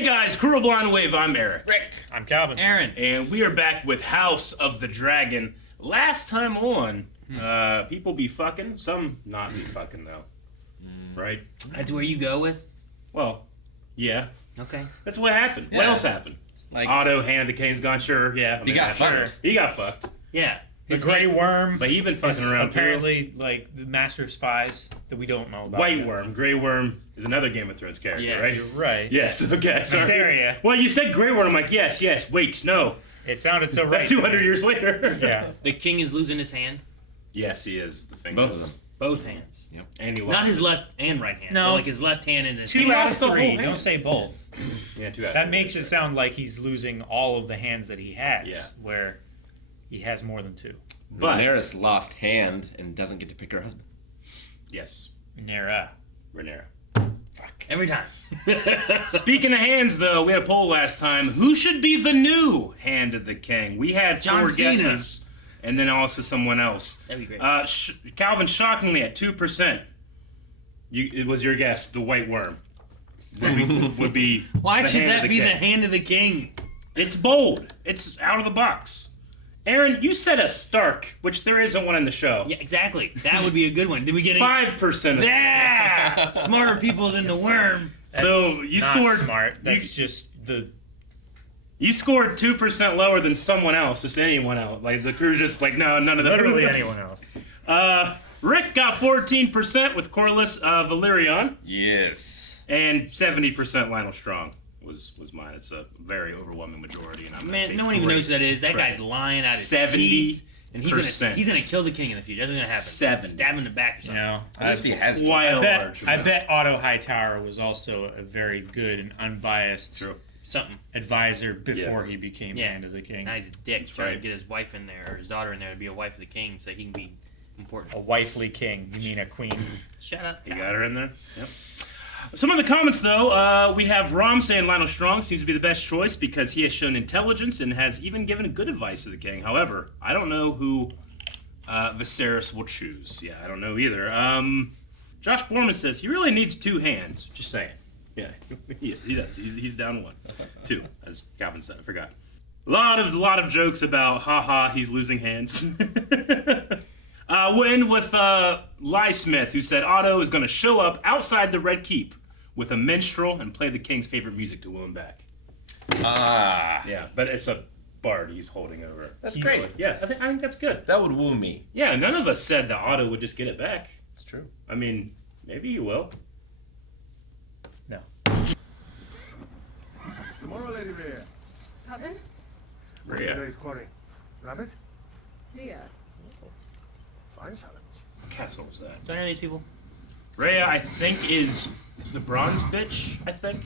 Hey guys, Cruel Blind Wave, I'm Eric. Rick. I'm Calvin. Aaron. And we are back with House of the Dragon. Last time on, people be fucking, some not be fucking though. Right? That's where you go with? Well, yeah. Okay. That's what happened. Yeah. What else happened? Like, Otto, Hand the King's gone, sure, yeah. He got fucked. He got fucked. Yeah. The Grey Worm. But he been fucking is around too. apparently like the master of spies that we don't know about. White yet. Worm. Grey Worm is another Game of Thrones character, Yeah, right? You're right. Yes, okay, sorry. Mysteria. Well, you said Grey Worm, I'm like, yes, wait, no. It sounded so right. That's 200 years later. Yeah. The king is losing his hand. Yes, he is. The fingers. Both of them. Both hands. Yep. And he lost. Not his left and right hand. No. But like his left hand and his Two He out of lost the whole three. hand. Don't say both. Yeah, 2 out. That makes it sound like he's losing all of the hands that he has. Yeah. Where he has more than two. But Rhaenyra's lost hand and doesn't get to pick her husband. yes, Rhaenyra. Rhaenyra. every time. Speaking of hands, though, we had a poll last time. Who should be the new Hand of the King? We had John 4 Cena. guesses, and then also someone else. That'd be great. Calvin, shockingly, at 2%, it was your guess. The White Worm would be. Why the should Hand of that the be King. the hand of the king? It's bold. It's out of the box. Aaron, you said a Stark, which there isn't one in the show. Yeah, exactly. That would be a good one. Did we get any? 5% of it. Yeah! Smarter people than the worm. So you Not scored. smart. That's just the. You scored 2% lower than someone else, just anyone else. Like the crew's just like, no, none of them. Literally anyone else. Rick got 14% with Corlys Valerion, Yes. and 70% Lionel Strong was mine. It's a very overwhelming majority, and I'm Man, no one even knows who that is. That guy's lying out his 70%. teeth. And he's gonna kill the king in the future. That's what's gonna happen. 70. Stab him in the back or something. No. At least he has to. Wild I large. bet Otto Hightower was also a very good and unbiased True. Something. advisor before he became Yeah. Hand of the King. Now he's a dick trying right. to get his wife in there, or his daughter in there to be a wife of the king so he can be important. A wifely king. You mean a queen? Shut up. You got her in there? Yep. Some of the comments, though, we have Rom saying Lionel Strong seems to be the best choice because he has shown intelligence and has even given good advice to the king. However, I don't know who Viserys will choose. Yeah, I don't know either. Josh Borman says he really needs 2 hands. Just saying. Yeah, he does. He's down 1. 2, as Calvin said. I forgot. A lot of jokes about, haha, he's losing hands. Win with Lie Smith, who said Otto is going to show up outside the Red Keep with a minstrel and play the king's favorite music to woo him back. Ah. Yeah, but it's a bard he's holding over. That's great. Yeah, I think that's good. That would woo me. Yeah, none of us said that Otto would just get it back. That's true. I mean, maybe he will. No. Tomorrow, Lady Rhea. Cousin? What's Rhea. today's quarry? Rabbit? Dear. Fine challenge. What castle was that? Do I know these people? Rhea, I think, is the bronze bitch, I think.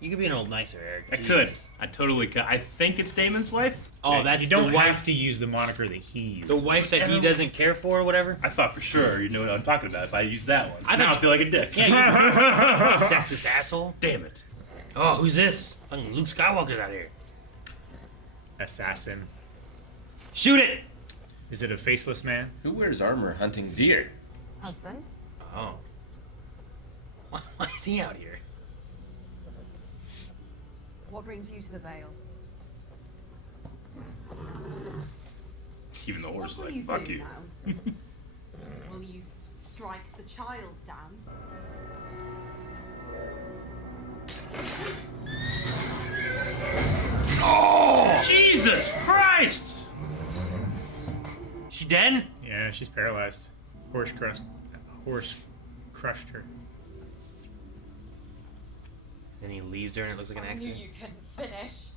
You could be an old nicer, Eric. I Jeez. could. I totally could. I think it's Damon's wife. Oh, that's You don't the wife. have to use the moniker that he uses. The wife that he doesn't care for, or whatever. I thought for sure you know what I'm talking about if I used that one. I Now thought I feel like a dick. Yeah, you sexist asshole. Damn it. Oh, who's this? Fucking Luke Skywalker's out here. Assassin. Shoot it! Is it a faceless man? Who wears armor hunting deer? Husband? Oh. Why is he out here? What brings you to the Vale? Even the horse is What will like, fuck do you. now? Will you strike the child down? Oh! Jesus Christ! She dead? Yeah, she's paralyzed. Horse crushed her. Then he leaves her and it looks like an I knew accident. you couldn't finish.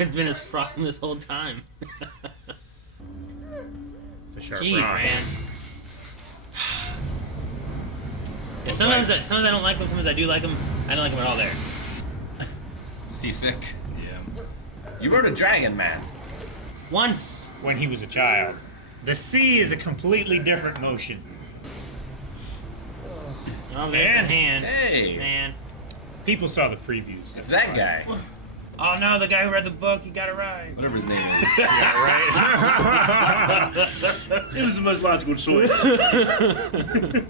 It's been his problem this whole time. It's a sharp Jeez, rock. man. Yeah, sometimes I don't like him, sometimes I do like him. I don't like him at all there. Seasick. Yeah. You rode a dragon, man. Once! When he was a child. The sea is a completely different motion. Oh, there's Man. the hand. Hey. Man. People saw the previews. It's that guy. Oh no, the guy who read the book, he got it right. Whatever his name is. Yeah, right? It was the most logical choice. A moment.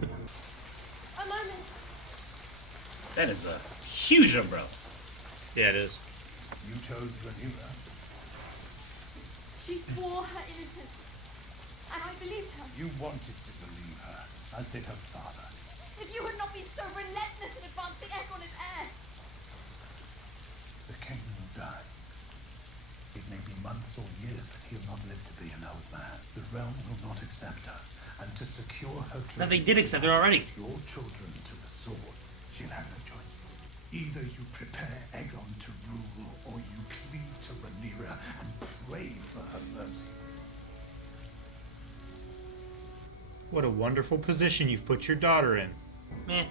That is a huge umbrella. Yeah, it is. You chose Rhaenyra. She swore her innocence, and I believed her. You wanted to believe her, as did her father. If you had not been so relentless in advancing Aegon as heir. The king will die. It may be months or years, but he'll not live to be an old man. The realm will not accept her, and to secure her But they throne, did accept her already. your children to the sword, she'll have no choice. Either you prepare Aegon to rule, or you cleave to Rhaenyra and pray for her mercy. What a wonderful position you've put your daughter in. Meh.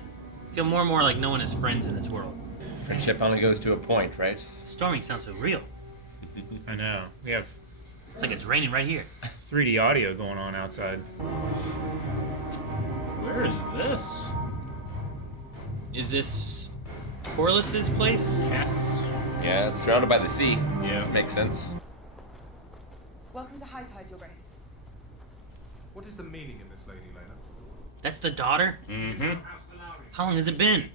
Feel more and more like no one has friends in this world. Friendship only goes to a point, right? Storming sounds so real. I know. We have It's like it's raining right here. 3D audio going on outside. Where is this? Is this Corliss's place? Yes. Yeah, it's surrounded by the sea. Yeah. Makes sense. Welcome to High Tide, Your Grace. What is the meaning of this, Lady Lena? That's the daughter? Mm-hmm. How long has it been?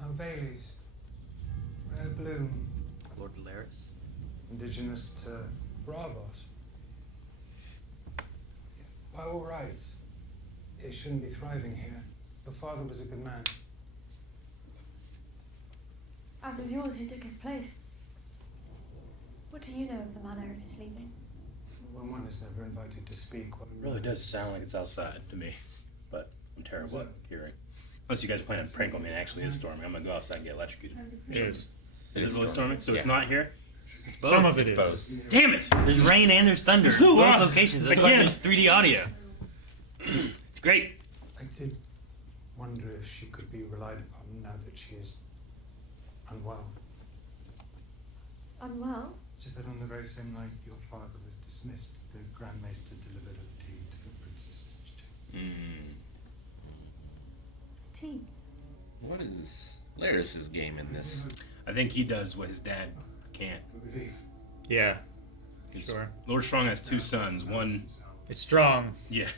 Novalis, rare bloom, Lord Laris. indigenous to Bravos. By all rights, it shouldn't be thriving here. Your father was a good man. As is yours, who took his place. What do you know of the manner of his leaving? When one is never invited to speak, one It really does sound like it's outside to me, but I'm terrible at hearing. Unless you guys are playing a prank on me and it actually is storming, I'm gonna go outside and get electrocuted. It is. Is it really storming? So it's Yeah. not here? Some of it It's is. both. Damn it! There's rain and there's thunder. I'm so Both lost. locations. That's I why can't. there's 3D audio. It's great. I did wonder if she could be relied upon now that she is unwell. Unwell? Just that on the very same night your father was dismissed, the Grand Maester delivered a tea to the princess's chamber. Tea. What is Laris's game in this? I think he does what his dad can't. Relief. Yeah. He's- Sure. Lord Strong has two sons. One, It's strong. yeah.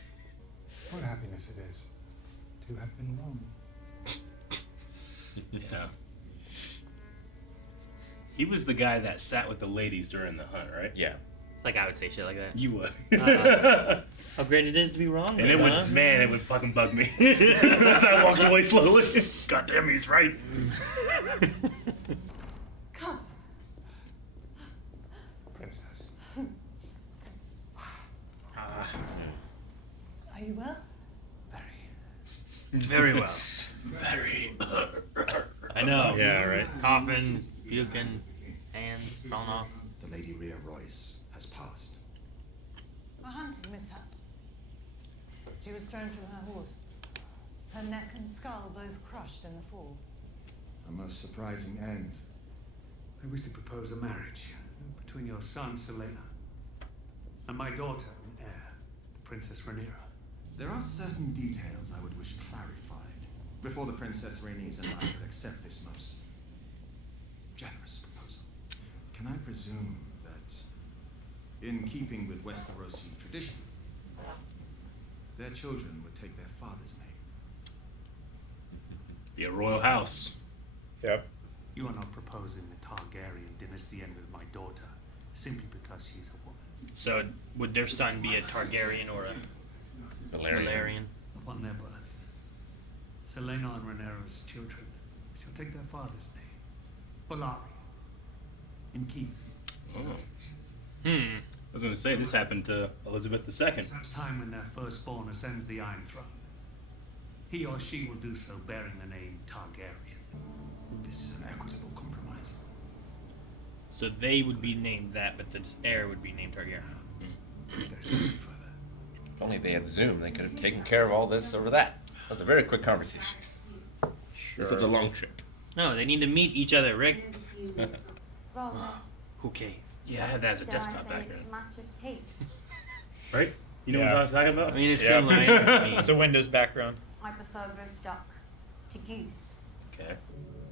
What happiness it is to have been wrong. Yeah. He was the guy that sat with the ladies during the hunt, right? Yeah. Like I would say shit like that. You would. How great it is to be wrong. And it would, huh? man, it would fucking bug me. As I walked away slowly. God damn, he's right. Cousin. Princess. Are you well? Very well. Very. I know. Yeah, right. Coughing, puking, hands falling off. The Lady Rhea Royce has passed. A hunting mishap. She was thrown from her horse. Her neck and skull both crushed in the fall. A most surprising end. I wish to propose a marriage between your son, Selena, and my daughter and heir, the Princess Rhaenyra. There are certain details I would wish clarified before the Princess Rhaenys and I would accept this most generous proposal. Can I presume that, in keeping with Westerosi tradition, their children would take their father's name? Be a royal house. Yep. You are not proposing the Targaryen dynasty end with my daughter simply because she's a woman. So would their son be a Targaryen or a Valerian? Upon their birth, Selena and Rhaenyra's children shall take their father's name, Balari, in keep. Oh. I was going to say, this happened to Elizabeth II. At such time when their firstborn ascends the Iron Throne, he or she will do so bearing the name Targaryen. This is an equitable compromise. So they would be named that, but the heir would be named Targaryen. If there's nothing further. If only they had Zoom, they could have taken care of all this over that. That was a very quick conversation. This is a long trip. No, they need to meet each other, Rick. Rather, Okay. Yeah, I had that as a dare I desktop say, back it's then. a matter of taste. Right? You know Yeah. what I'm talking about? I mean, it's Yeah. similar to me. It's a Windows background. I prefer roast duck to goose. Okay.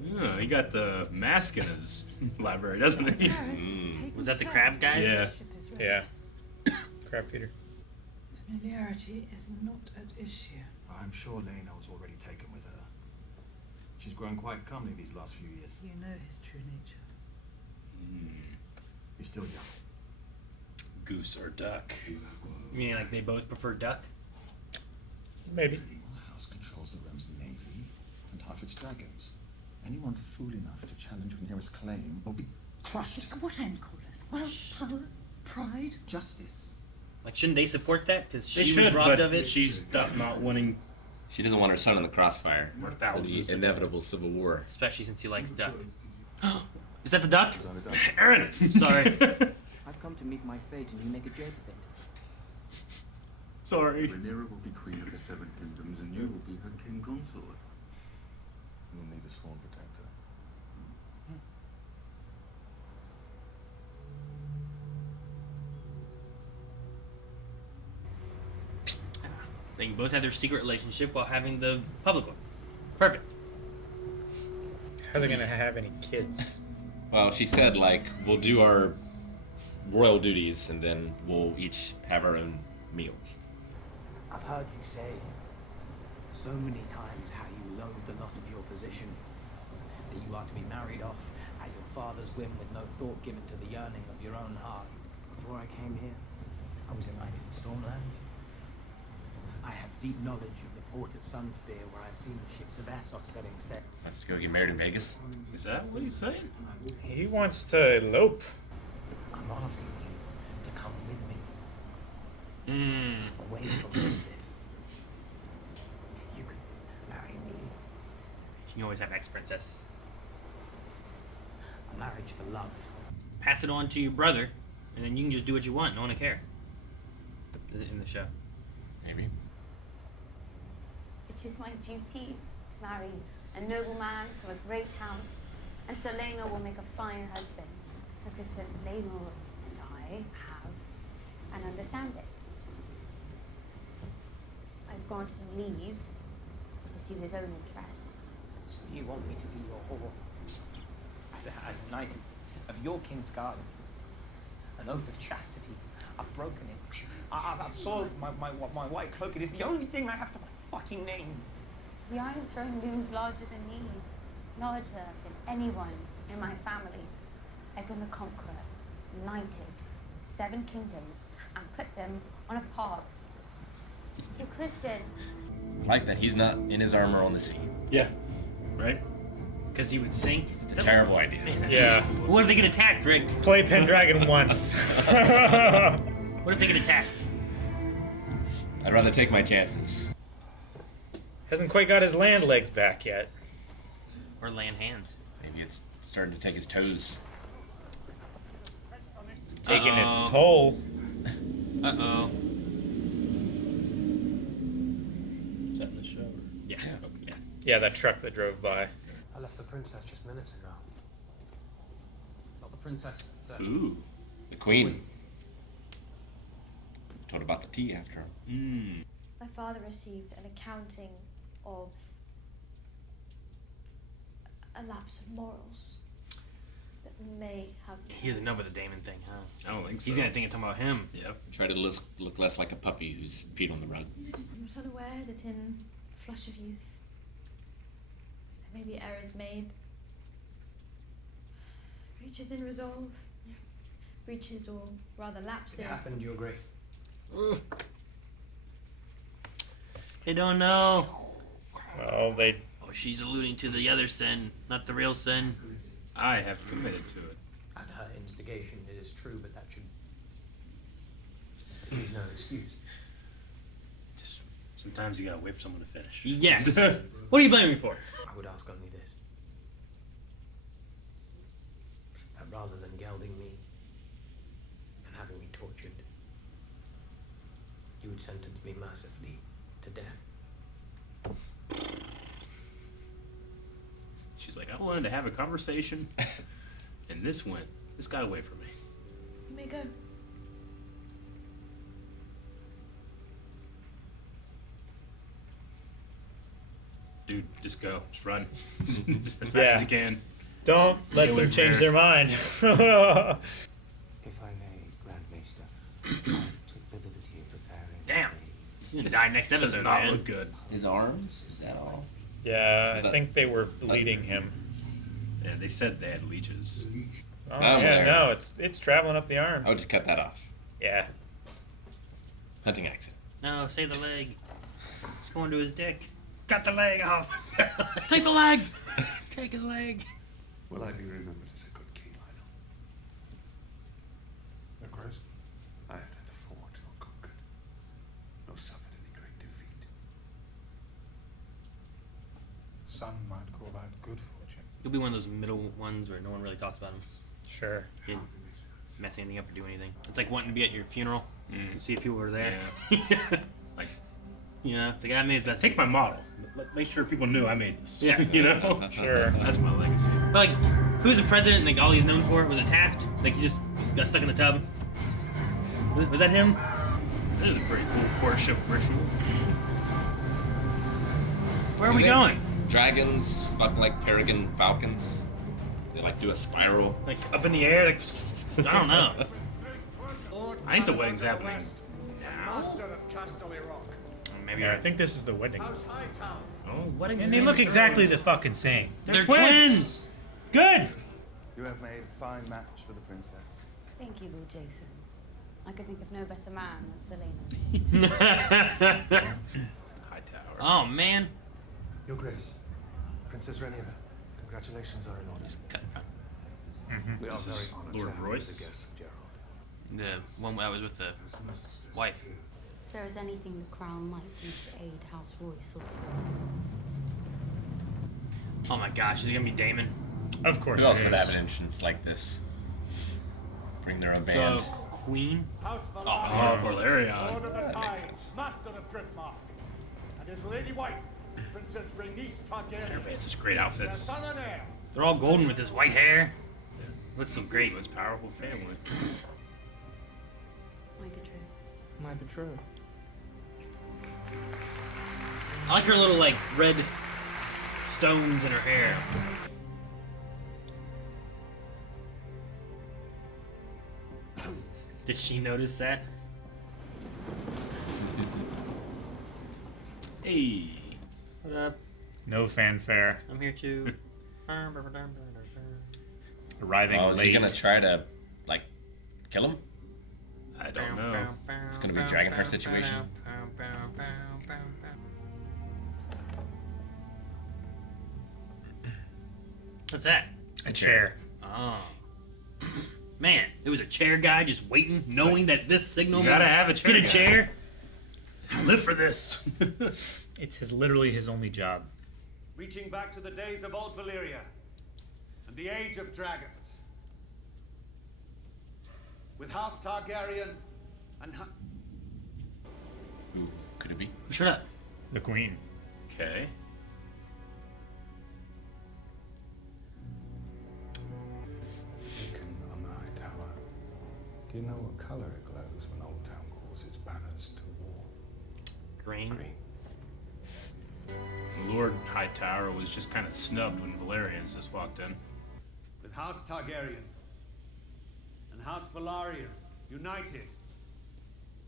Yeah, he got the mask in his library, doesn't he? Was that the crab guys? Yeah. Yeah. Crab feeder. Familiarity is not at issue. I'm sure Leno's already taken with her. She's grown quite comely these last few years. You know his true nature. He's still young. Goose or duck? You mean like they both prefer duck? Maybe. The house controls the realm's navy and half its dragons. Anyone fool enough to challenge Rhaenyra's claim will be crushed. What end, Corliss? Wealth, power, pride? Justice. Like, shouldn't they support that? Because They she should, was robbed but of it. she's not winning. She doesn't want her son in the crossfire Or for thousands the of inevitable civil war. Especially since he likes duck. Is that the duck? Aaron! Sorry. I've come to meet my fate and you make a joke of it. Sorry. Rhaenyra will be queen of the Seven Kingdoms and you will be her king consort. You'll need a sworn protector. They can both have their secret relationship while having the public one. Perfect. How are they gonna have any kids? Well, she said, like, we'll do our royal duties and then we'll each have our own meals. I've heard you say so many times how you loathe the lot of your position, that you are to be married off at your father's whim with no thought given to the yearning of your own heart. Before I came here, I was a knight in the Stormlands. I have deep knowledge of the port at Sunspear, where I've seen the ships of Essos setting sail. Wants to go get married in Vegas? Is that what he's saying? He wants to elope. I'm asking you to come with me. Away from all this. You could marry me. You can always have ex-princess. A marriage for love. Pass it on to your brother, and then you can just do what you want. No one will care. In the show. Maybe. It is my duty to marry a nobleman from a great house, and Sir Laenor will make a fine husband. So Sir Laenor and I have an understanding. I've gone to leave to pursue his own interests. So you want me to be your whore? As a knight of your king's garden, an oath of chastity. I've broken it. I've soiled my white cloak. It is the only thing I have to my fucking name. The Iron Throne looms larger than me, larger than anyone in my family. Egon the Conqueror united 7 kingdoms and put them on a path. So Kristen, Like that he's not in his armor on the sea. Yeah. Right? Because he would sink. It's a terrible idea. Yeah. What if they get attacked, Drake? Play Pendragon once. What if they get attacked? I'd rather take my chances. Hasn't quite got his land legs back yet. Or land hands. Maybe it's starting to take his toes. Taking its toll. Uh-oh. Is that in the show? Yeah. Yeah. Yeah, that truck that drove by. I left the princess just minutes ago. Not the princess. Ooh. The queen. Told about the tea after him. My father received an accounting of a lapse of morals that may have... He doesn't know about the Daemon thing, huh? I don't think so. He's gonna think it's talking about him. Yep. Try to look less like a puppy who's peed on the rug. I'm not unaware that in a flush of youth there may be errors made, breaches in resolve, breaches or rather lapses. It happened, Your Grace. They don't know. Oh, they... Oh, she's alluding to the other sin, not the real sin. I have committed to it. At her instigation, it is true, but that should be no excuse. Just sometimes you gotta wait for someone to finish. Yes. What are you blaming me for? I would ask only this. That rather than gelding me and having me tortured, you would sentence me mercifully to death. She's like, I wanted to have a conversation, and this got away from me. You may go. Dude, just go. Just run. As fast Yeah. as you can. Don't let It them was change fair. their mind. If I may, Grand Maester, I took the liberty of preparing. Damn. You're gonna die next Does episode, not man. look good. His arms? Is that all? Yeah, Was I that- think they were bleeding him. Yeah, they said they had leeches. Oh, Oh, yeah, there. no, it's traveling up the arm. I would just cut that off. Yeah. Hunting accent. No, save the leg. It's going to his dick. Cut the leg off. Take the leg! Take the leg. Will I be remembered as a good king, Lionel? No crows? I have neither fought nor conquered, nor suffered any great defeat. Some might call that good fortune. You'll be one of those middle ones where no one really talks about him. Sure. You didn't mess anything up or do anything. It's like wanting to be at your funeral and see if people were there. Yeah. Like, You know, it's like I made his best. take my model. Make sure people knew I made this. Yeah. You know? Sure. That's my legacy. But like, who's the president? Like all he's known for was it Taft? Like he just got stuck in the tub. Was that him? This is a pretty cool courtship ritual. Where are we going? Dragons fuck like peregrine falcons. They like do a spiral. Like up in the air? Like I don't know. I think the wedding's happening now. Maybe Yeah, I think this is the wedding. Oh, wedding. And they look exactly the fucking same. They're twins. Good. You have made a fine match for the princess. Thank you, Lord Jason. I could think of no better man than Selena. High tower. Oh man. Your Grace, Princess Rhaenyra, congratulations are in order. We are This very is honored Lord to have you Royce. as a guest of Gerald. The one I was with the wife. If there is anything the crown might do to aid House Royce or to Oh my gosh, is it gonna be Daemon? Of course Who else it would is. have an entrance like this? Bring their own The band. Queen? Oh, Valerian. That makes sense. Master of Driftmark, and his lady wife, Princess Rhaenys Targaryen. Everybody has such great outfits. Son and heir. They're all golden with his white hair. Looks so great. Most powerful family. might be true. Might be true. I like her little like red stones in her hair. Did she notice that? Hey. What up? No fanfare. I'm here too. Arriving Oh, is late. he gonna try to, like, kill him? I don't know. It's gonna be a Dragonheart situation. What's that? A chair. Oh. Man, it was a chair guy just waiting, knowing that this signal You gotta means have a chair get a guy. chair. I live for this. It's literally his only job. Reaching back to the days of old Valyria and the age of dragons. With House Targaryen and Who could it be? Shut up. The queen. Okay. Beacon on the high tower. Do you know what color it glows when Old Town calls its banners to war? Green. Lord Hightower was just kind of snubbed when Valerians just walked in. with House Targaryen and House Velaryon united,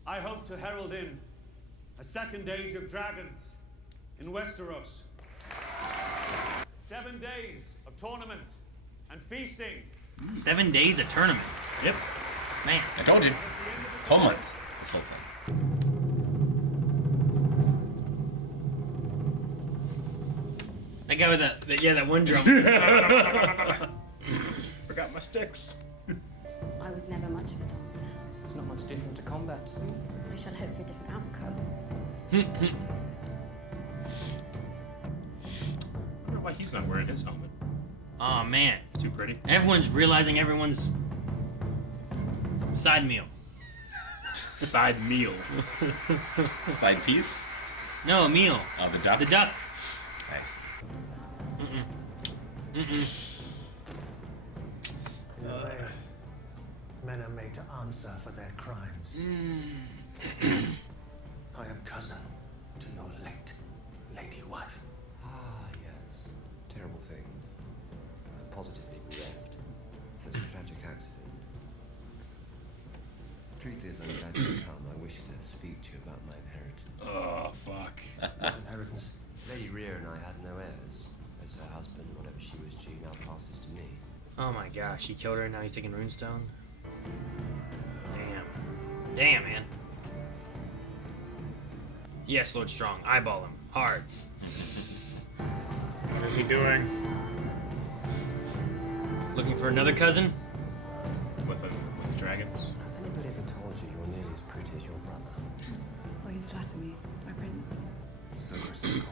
I hope to herald in a second age of dragons in Westeros. 7 days of tournament and feasting. 7 days of tournament. Yep. Man. I told you. Whole month. This whole thing. That guy with that one drum. Forgot my sticks. I was never much of a dancer. It's not much different to combat. I shall hope for a different outcome. I wonder why he's not wearing his helmet. Oh man. It's too pretty. Everyone's realizing everyone's side meal. Side meal. Side piece? No, a meal. Oh, the duck? The duck. Nice. Men are made to answer for their crimes. I am cousin to your late lady wife. Ah, yes. Terrible thing. Positively bereft. Such a tragic accident. The truth is, I'm glad you've come. I wish to speak to you about my inheritance. Oh, fuck. What inheritance? Lady Rhea and I had no heirs, as her husband, whatever she was due, now passes to me. Oh my gosh, he killed her and now he's taking runestone? Damn. Damn, man. Yes, Lord Strong. Eyeball him. Hard. What is he doing? Looking for another cousin? With dragons? Has anybody ever told you you're nearly as pretty as your brother? Oh, you flatter me, my prince. So Kristen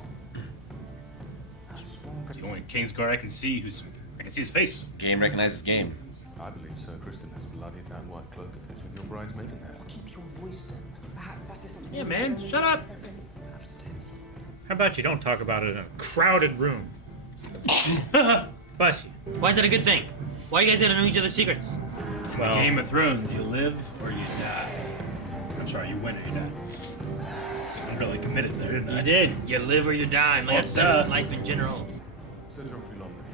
It's the only Kingsguard I can see I can see his face. Game recognizes game. I believe Sir Kristen has bloodied that white cloak of his with your bride's maidenhair. Keep your voice down. Perhaps that isn't. Yeah, man, shut up. Perhaps it is. How about you don't talk about it in a crowded room? Bless you. Why is that a good thing? Why you guys gotta know each other's secrets? In Well- Game of Thrones, you live or you die. I'm sorry, you win or you die. I'm really committed there, didn't I? You did. You live or you die. Well, Like, that's life in general. Sir Joffrey Longleaf.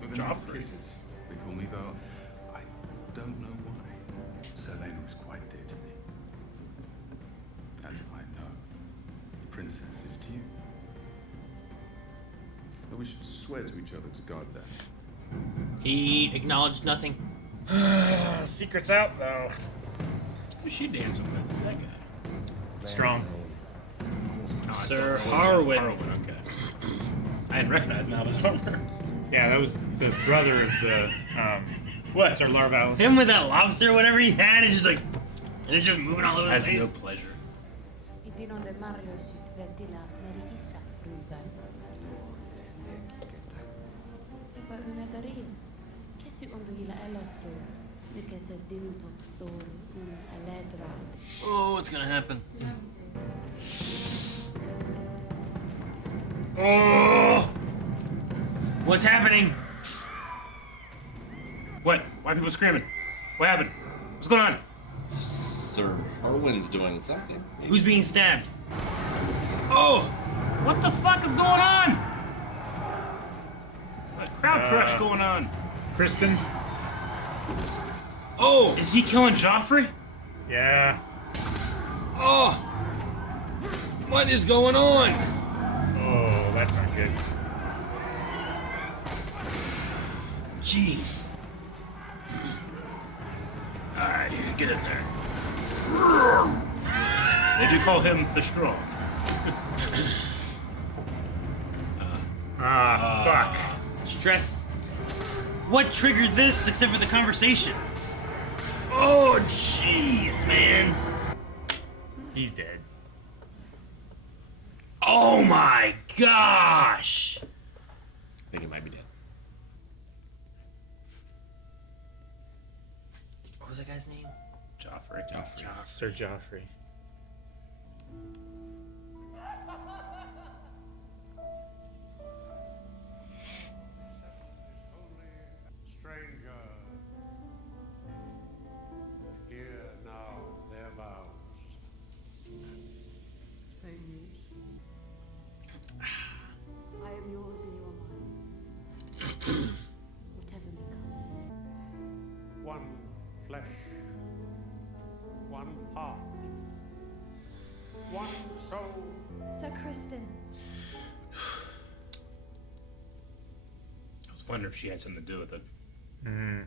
With Joffrey. kisses, they call me, though I don't know why. Sir Lena is quite dear to me. As I know, the princess is to you. But we should swear to each other to guard that. He acknowledged nothing. Secret's out, though. Who's she dancing with? That guy. Strong. No, I Sir saw Harwin. Harwin, okay. I didn't recognize him out of his armor. Yeah, that was the brother of the, What? Sir Larvalis. Him with that lobster, whatever he had, is just like, and it's just moving all over the Has place. no pleasure. Oh, what's gonna happen? Oh! What's happening? What? Why are people screaming? What happened? What's going on? Sir Harwin's doing something. Who's being stabbed? Oh! What the fuck is going on? A crowd crush going on. Kristen? Oh! Is he killing Joffrey? Yeah. Oh! What is going on? Oh, that's not good. Jeez. Alright, you get in there. They do call him the Strong. Fuck. Stress. What triggered this except for the conversation? Oh, jeez, man. He's dead. Oh my gosh. I think he might be dead. What was that guy's name? Joffrey. Sir Joffrey. Stranger, hear now their vows. I am yours and you are mine. Whatever may come. One flesh, one heart, one soul. Sir Kristen. I was wondering if she had something to do with it. Hmm.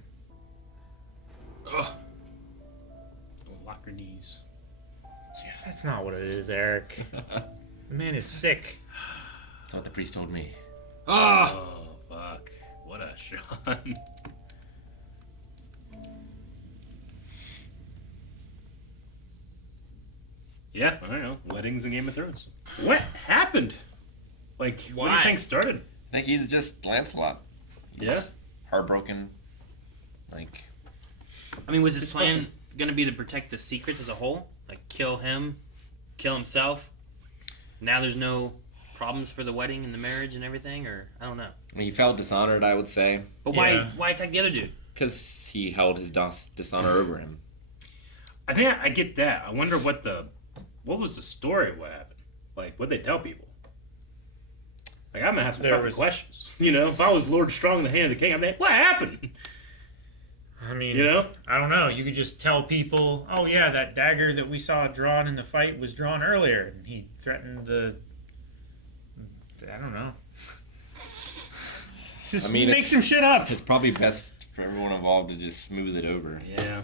Ugh. Lock her knees. That's not what it is, Eric. The man is sick. That's what the priest told me. Oh, fuck. What a shot. Yeah, I don't know. Weddings in Game of Thrones. What happened? Like, what do you Why? think started? I think he's just Lancelot. He's Yeah? heartbroken. Like, I mean, was his plan gonna be to protect the secrets as a whole? Like, kill him, kill himself? Now there's no problems for the wedding and the marriage and everything? Or, I don't know. I mean, he felt dishonored, I would say. But why attack the other dude? Because he held his dishonor over him. I think I get that. I wonder what was the story of what happened? Like, what'd they tell people? Like, I'm gonna have some fucking questions. You know, if I was Lord Strong in the hand of the king, I'm like, what happened? I mean, You know? I don't know. You could just tell people, oh yeah, that dagger that we saw drawn in the fight was drawn earlier. And he threatened the I don't know. Just I mean, make some shit up. It's probably best for everyone involved to just smooth it over. Yeah.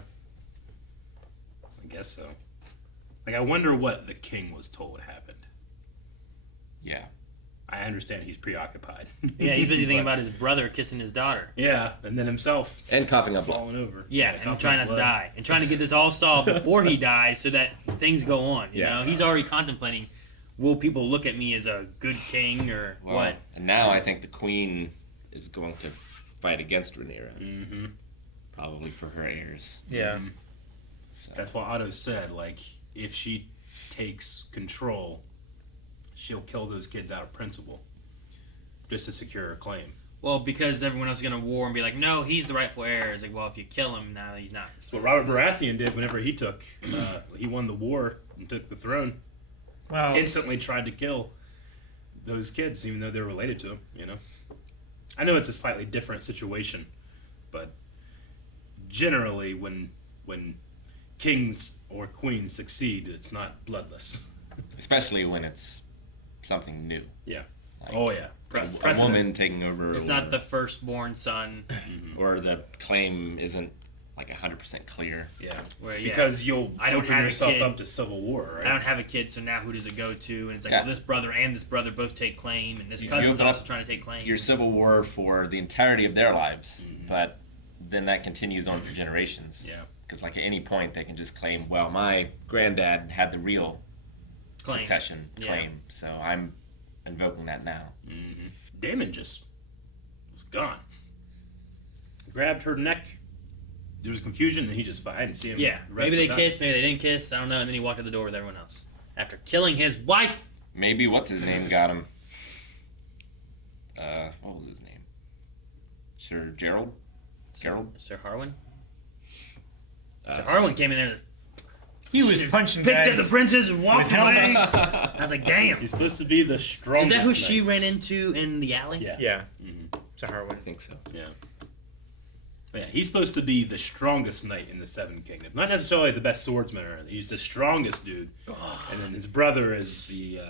I guess so. Like, I wonder what the king was told happened. Yeah. I understand he's preoccupied. Yeah, he's busy thinking about his brother kissing his daughter. Yeah, and then himself. And coughing up blood. Falling over. Yeah, coughing and trying up not to blood. die. And trying to get this all solved before he dies so that things go on. You Yeah. know? He's already contemplating, will people look at me as a good king or Well, what? And now I think the queen is going to fight against Rhaenyra. Mm-hmm. Probably for her heirs. Yeah. Mhm. So. That's what Otto said. Like, if she takes control, she'll kill those kids out of principle, just to secure her claim. Well, because everyone else is going to war and be like, no, he's the rightful heir. It's like, well, if you kill him, now he's not. That's what Robert Baratheon did whenever he took. He won the war and took the throne. Well, Instantly tried to kill those kids, even though they're related to him. You know. I know it's a slightly different situation, but generally, when kings or queens succeed, it's not bloodless. Especially when it's something new. Yeah. Like oh yeah. a woman taking over. It's not the firstborn son. Or the claim isn't like 100% clear. Yeah. Where, Because you'll I don't open have a yourself kid. up to civil war, right? I don't have a kid, so now who does it go to? And it's like, Yeah. well, this brother and this brother both take claim, and this You cousin's open also up trying to take claim. your civil war for the entirety of their lives, but then that continues on for generations. Yeah. Because like at any point they can just claim, well, my granddad had the real Claim. succession Yeah. claim, so I'm invoking that now. Mm-hmm. Daemon just was gone. Grabbed her neck. There was confusion, and he just I didn't see him. Yeah, the rest maybe of they the time. kissed, maybe they didn't kiss. I don't know. And then he walked out the door with everyone else after killing his wife. Maybe what's his name got him. What was his name? Sir Gerald? Gerald? Sir Harwin. Uh, Sir Harwin came in there. He was punching picked guys up the princess and walked with away. helmets. I was like, damn. He's supposed to be the Is strongest. that who she knight. ran into in the alley? Yeah. Yeah. Mm-hmm. Sahara. I think so. Yeah. Yeah, he's supposed to be the strongest knight in the Seven Kingdoms. Not necessarily the best swordsman or anything. He's the strongest dude. And then his brother is the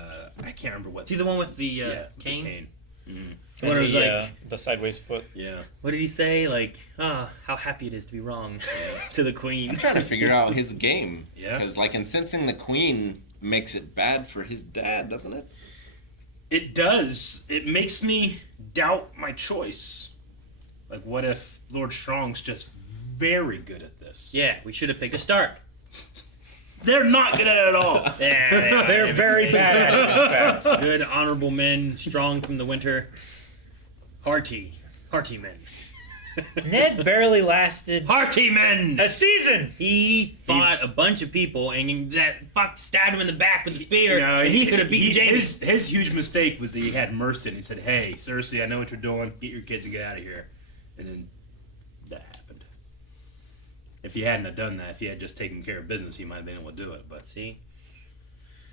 I can't remember what. Is he the one with the cane? cane? Mm-hmm. The one where it was the sideways foot. Yeah. What did he say? Like, how happy it is to be wrong to the queen. I'm trying to figure out his game. Yeah. Because like incensing the queen makes it bad for his dad, doesn't it? It does. It makes me doubt my choice. Like, what if Lord Strong's just very good at this? Yeah, we should have picked a Stark. They're not good at it at all. Yeah, They're very bad at it, in fact. Good, honorable men, strong from the winter. Hearty men. Ned barely lasted Hearty men! a season. He fought a bunch of people and that fuck stabbed him in the back with a spear, You know, and he could have beaten Jaime. His huge mistake was that he had mercy, and he said, "Hey, Cersei, I know what you're doing. Get your kids and get out of here." And then that happened. If he hadn't have done that, if he had just taken care of business, he might have been able to do it. But See?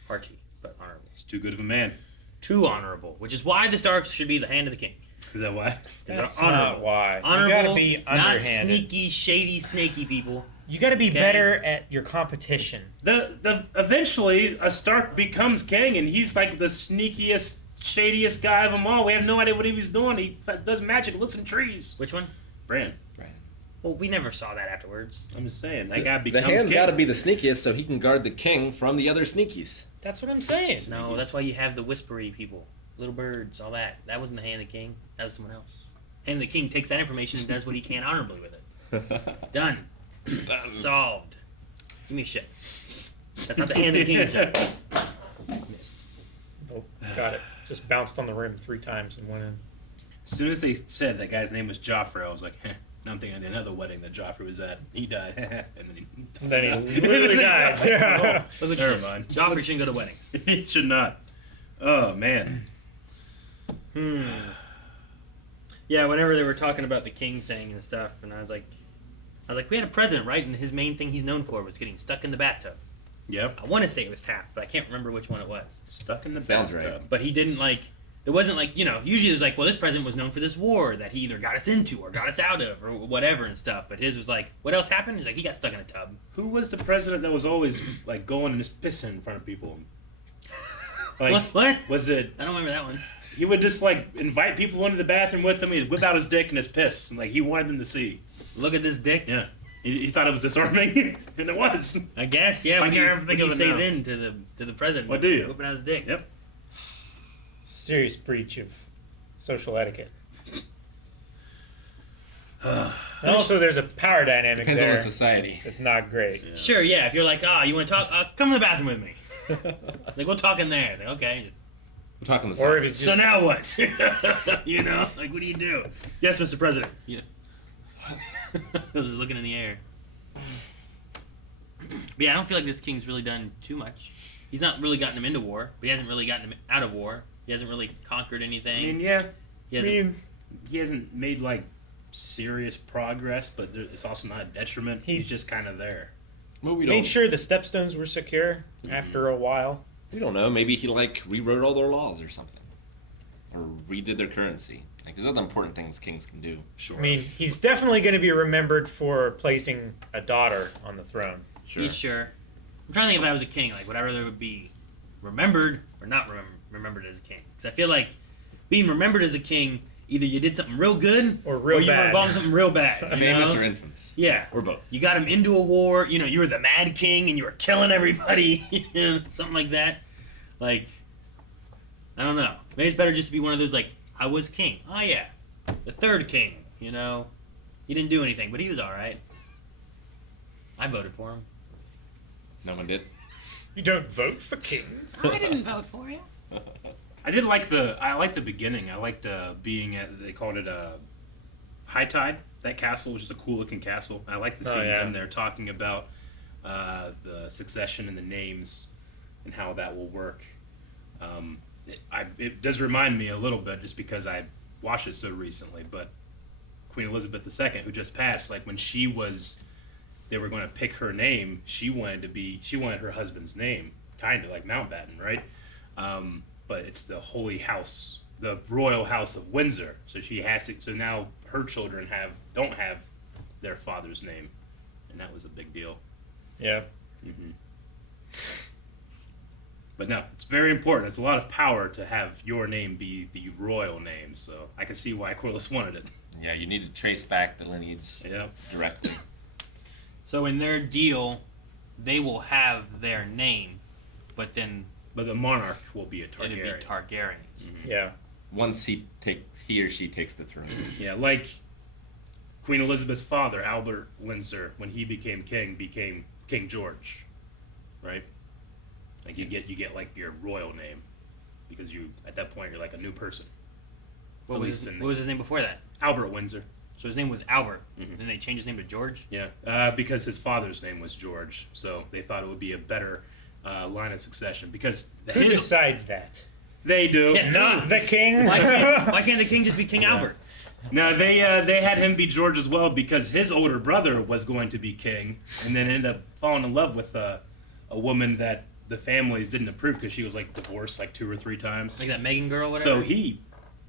Hearty, but honorable. he's too good of a man. Too honorable, which is why the Starks should be the hand of the king. Is that why? That's They're not why. Honorable, You gotta be not underhanded. sneaky, shady, snaky people. You got to be Okay. better at your competition. The eventually a Stark becomes king, and he's like the sneakiest, shadiest guy of them all. We have no idea what he was doing. He does magic, looks in trees. Which one? Bran. Well, we never saw that afterwards. I'm just saying that guy The becomes hand's king. got to be the sneakiest so he can guard the king from the other sneakies. That's what I'm saying. No, that's why you have the whispery people. Little birds, all that. That wasn't the hand of the king. That was someone else. Hand of the king takes that information and does what he can honorably with it. Done. Solved. Give me shit. That's not the hand of the king's job. Missed. Oh, got it. Just bounced on the rim 3 times and went in. As soon as they said that guy's name was Joffrey, I was like, Now I'm thinking of another wedding that Joffrey was at. He died. and then he literally died. Yeah. Oh, Never mind. Joffrey shouldn't go to weddings. He should not. Oh, man. Yeah, whenever they were talking about the king thing and stuff, and I was like, we had a president, right? And his main thing he's known for was getting stuck in the bathtub. Yep. I want to say it was Taft, but I can't remember which one it was. Stuck in the Sounds bathtub. right. But he didn't it wasn't like, usually it was like, well, this president was known for this war that he either got us into or got us out of or whatever and stuff. But his was like, what else happened? He's like, he got stuck in a tub. Who was the president that was always going and just pissing in front of people? Like, What? Was it? I don't remember that one. he would just like invite people into the bathroom with him. He'd whip out his dick and his piss, and like he wanted them to see. Look at this dick. Yeah, he thought it was disarming, and it was. I guess. Yeah. I What do can't think you of it say now. then to the president? What do you? Whipping out his dick. Yep. Serious breach of social etiquette. And also, there's a power dynamic Depends on there. the society. It's not great. Sure. Yeah. If you're like, you want to talk? Come to the bathroom with me. Like we'll talk in there. Like, okay. We're talking the Or side. if it's So just now what? You know, like what do you do? Yes, Mr. President. Yeah. I was just looking in the air. But yeah, I don't feel like this king's really done too much. He's not really gotten him into war, but he hasn't really gotten him out of war. He hasn't really conquered anything. I mean, yeah. He hasn't. made like serious progress, but it's also not a detriment. He's just kind of there. Well, we made don't. sure the stepstones were secure after a while. We don't know. Maybe he like rewrote all their laws or something, or redid their currency. Like there's other important things kings can do. Sure. I mean, he's definitely going to be remembered for placing a daughter on the throne. Sure. I'm trying to think if I was a king, like would I rather be remembered or not remembered as a king? Because I feel like being remembered as a king, either you did something real good or real you bad. were involved in something real bad. you Famous know? or infamous? Yeah. Or both. You got him into a war. You know, you were the Mad King and you were killing everybody. Something like that. Like, I don't know. Maybe it's better just to be one of those like, I was king. Oh yeah, the third king. You know, he didn't do anything, but he was all right. I voted for him. No one did. You don't vote for kings. I didn't vote for you. I did like the beginning. I liked being at, they called it High Tide. That castle was just a cool looking castle. I like the scenes in there talking about the succession and the names and how that will work. It does remind me a little bit just because I watched it so recently, but Queen Elizabeth II, who just passed, like when they were going to pick her name, she wanted her husband's name, kind of like Mountbatten, right? But it's the Holy House, the Royal House of Windsor. So she has to. So now her children don't have their father's name, and that was a big deal. Yeah. Mm-hmm. But no, it's very important. It's a lot of power to have your name be the royal name. So I can see why Corlys wanted it. Yeah, you need to trace back the lineage directly. So in their deal, they will have their name, but the monarch will be a Targaryen. It'll be Targaryens. Mm-hmm. Yeah. Once he or she takes the throne. Yeah, like Queen Elizabeth's father, Albert Windsor, when he became King George, right? Like you get like your royal name because you at that point you're like a new person. What was his name before that? Albert Windsor. So his name was Albert, Mm-hmm. and they changed his name to George? Yeah, because his father's name was George, so they thought it would be a better line of succession. Because Who decides that? They do. Yeah, Not the king. Why can't the king just be King Albert? No, they had him be George as well because his older brother was going to be king, and then ended up falling in love with a woman that the families didn't approve because she was like divorced like 2 or 3 times. Like that Megan girl, whatever. So he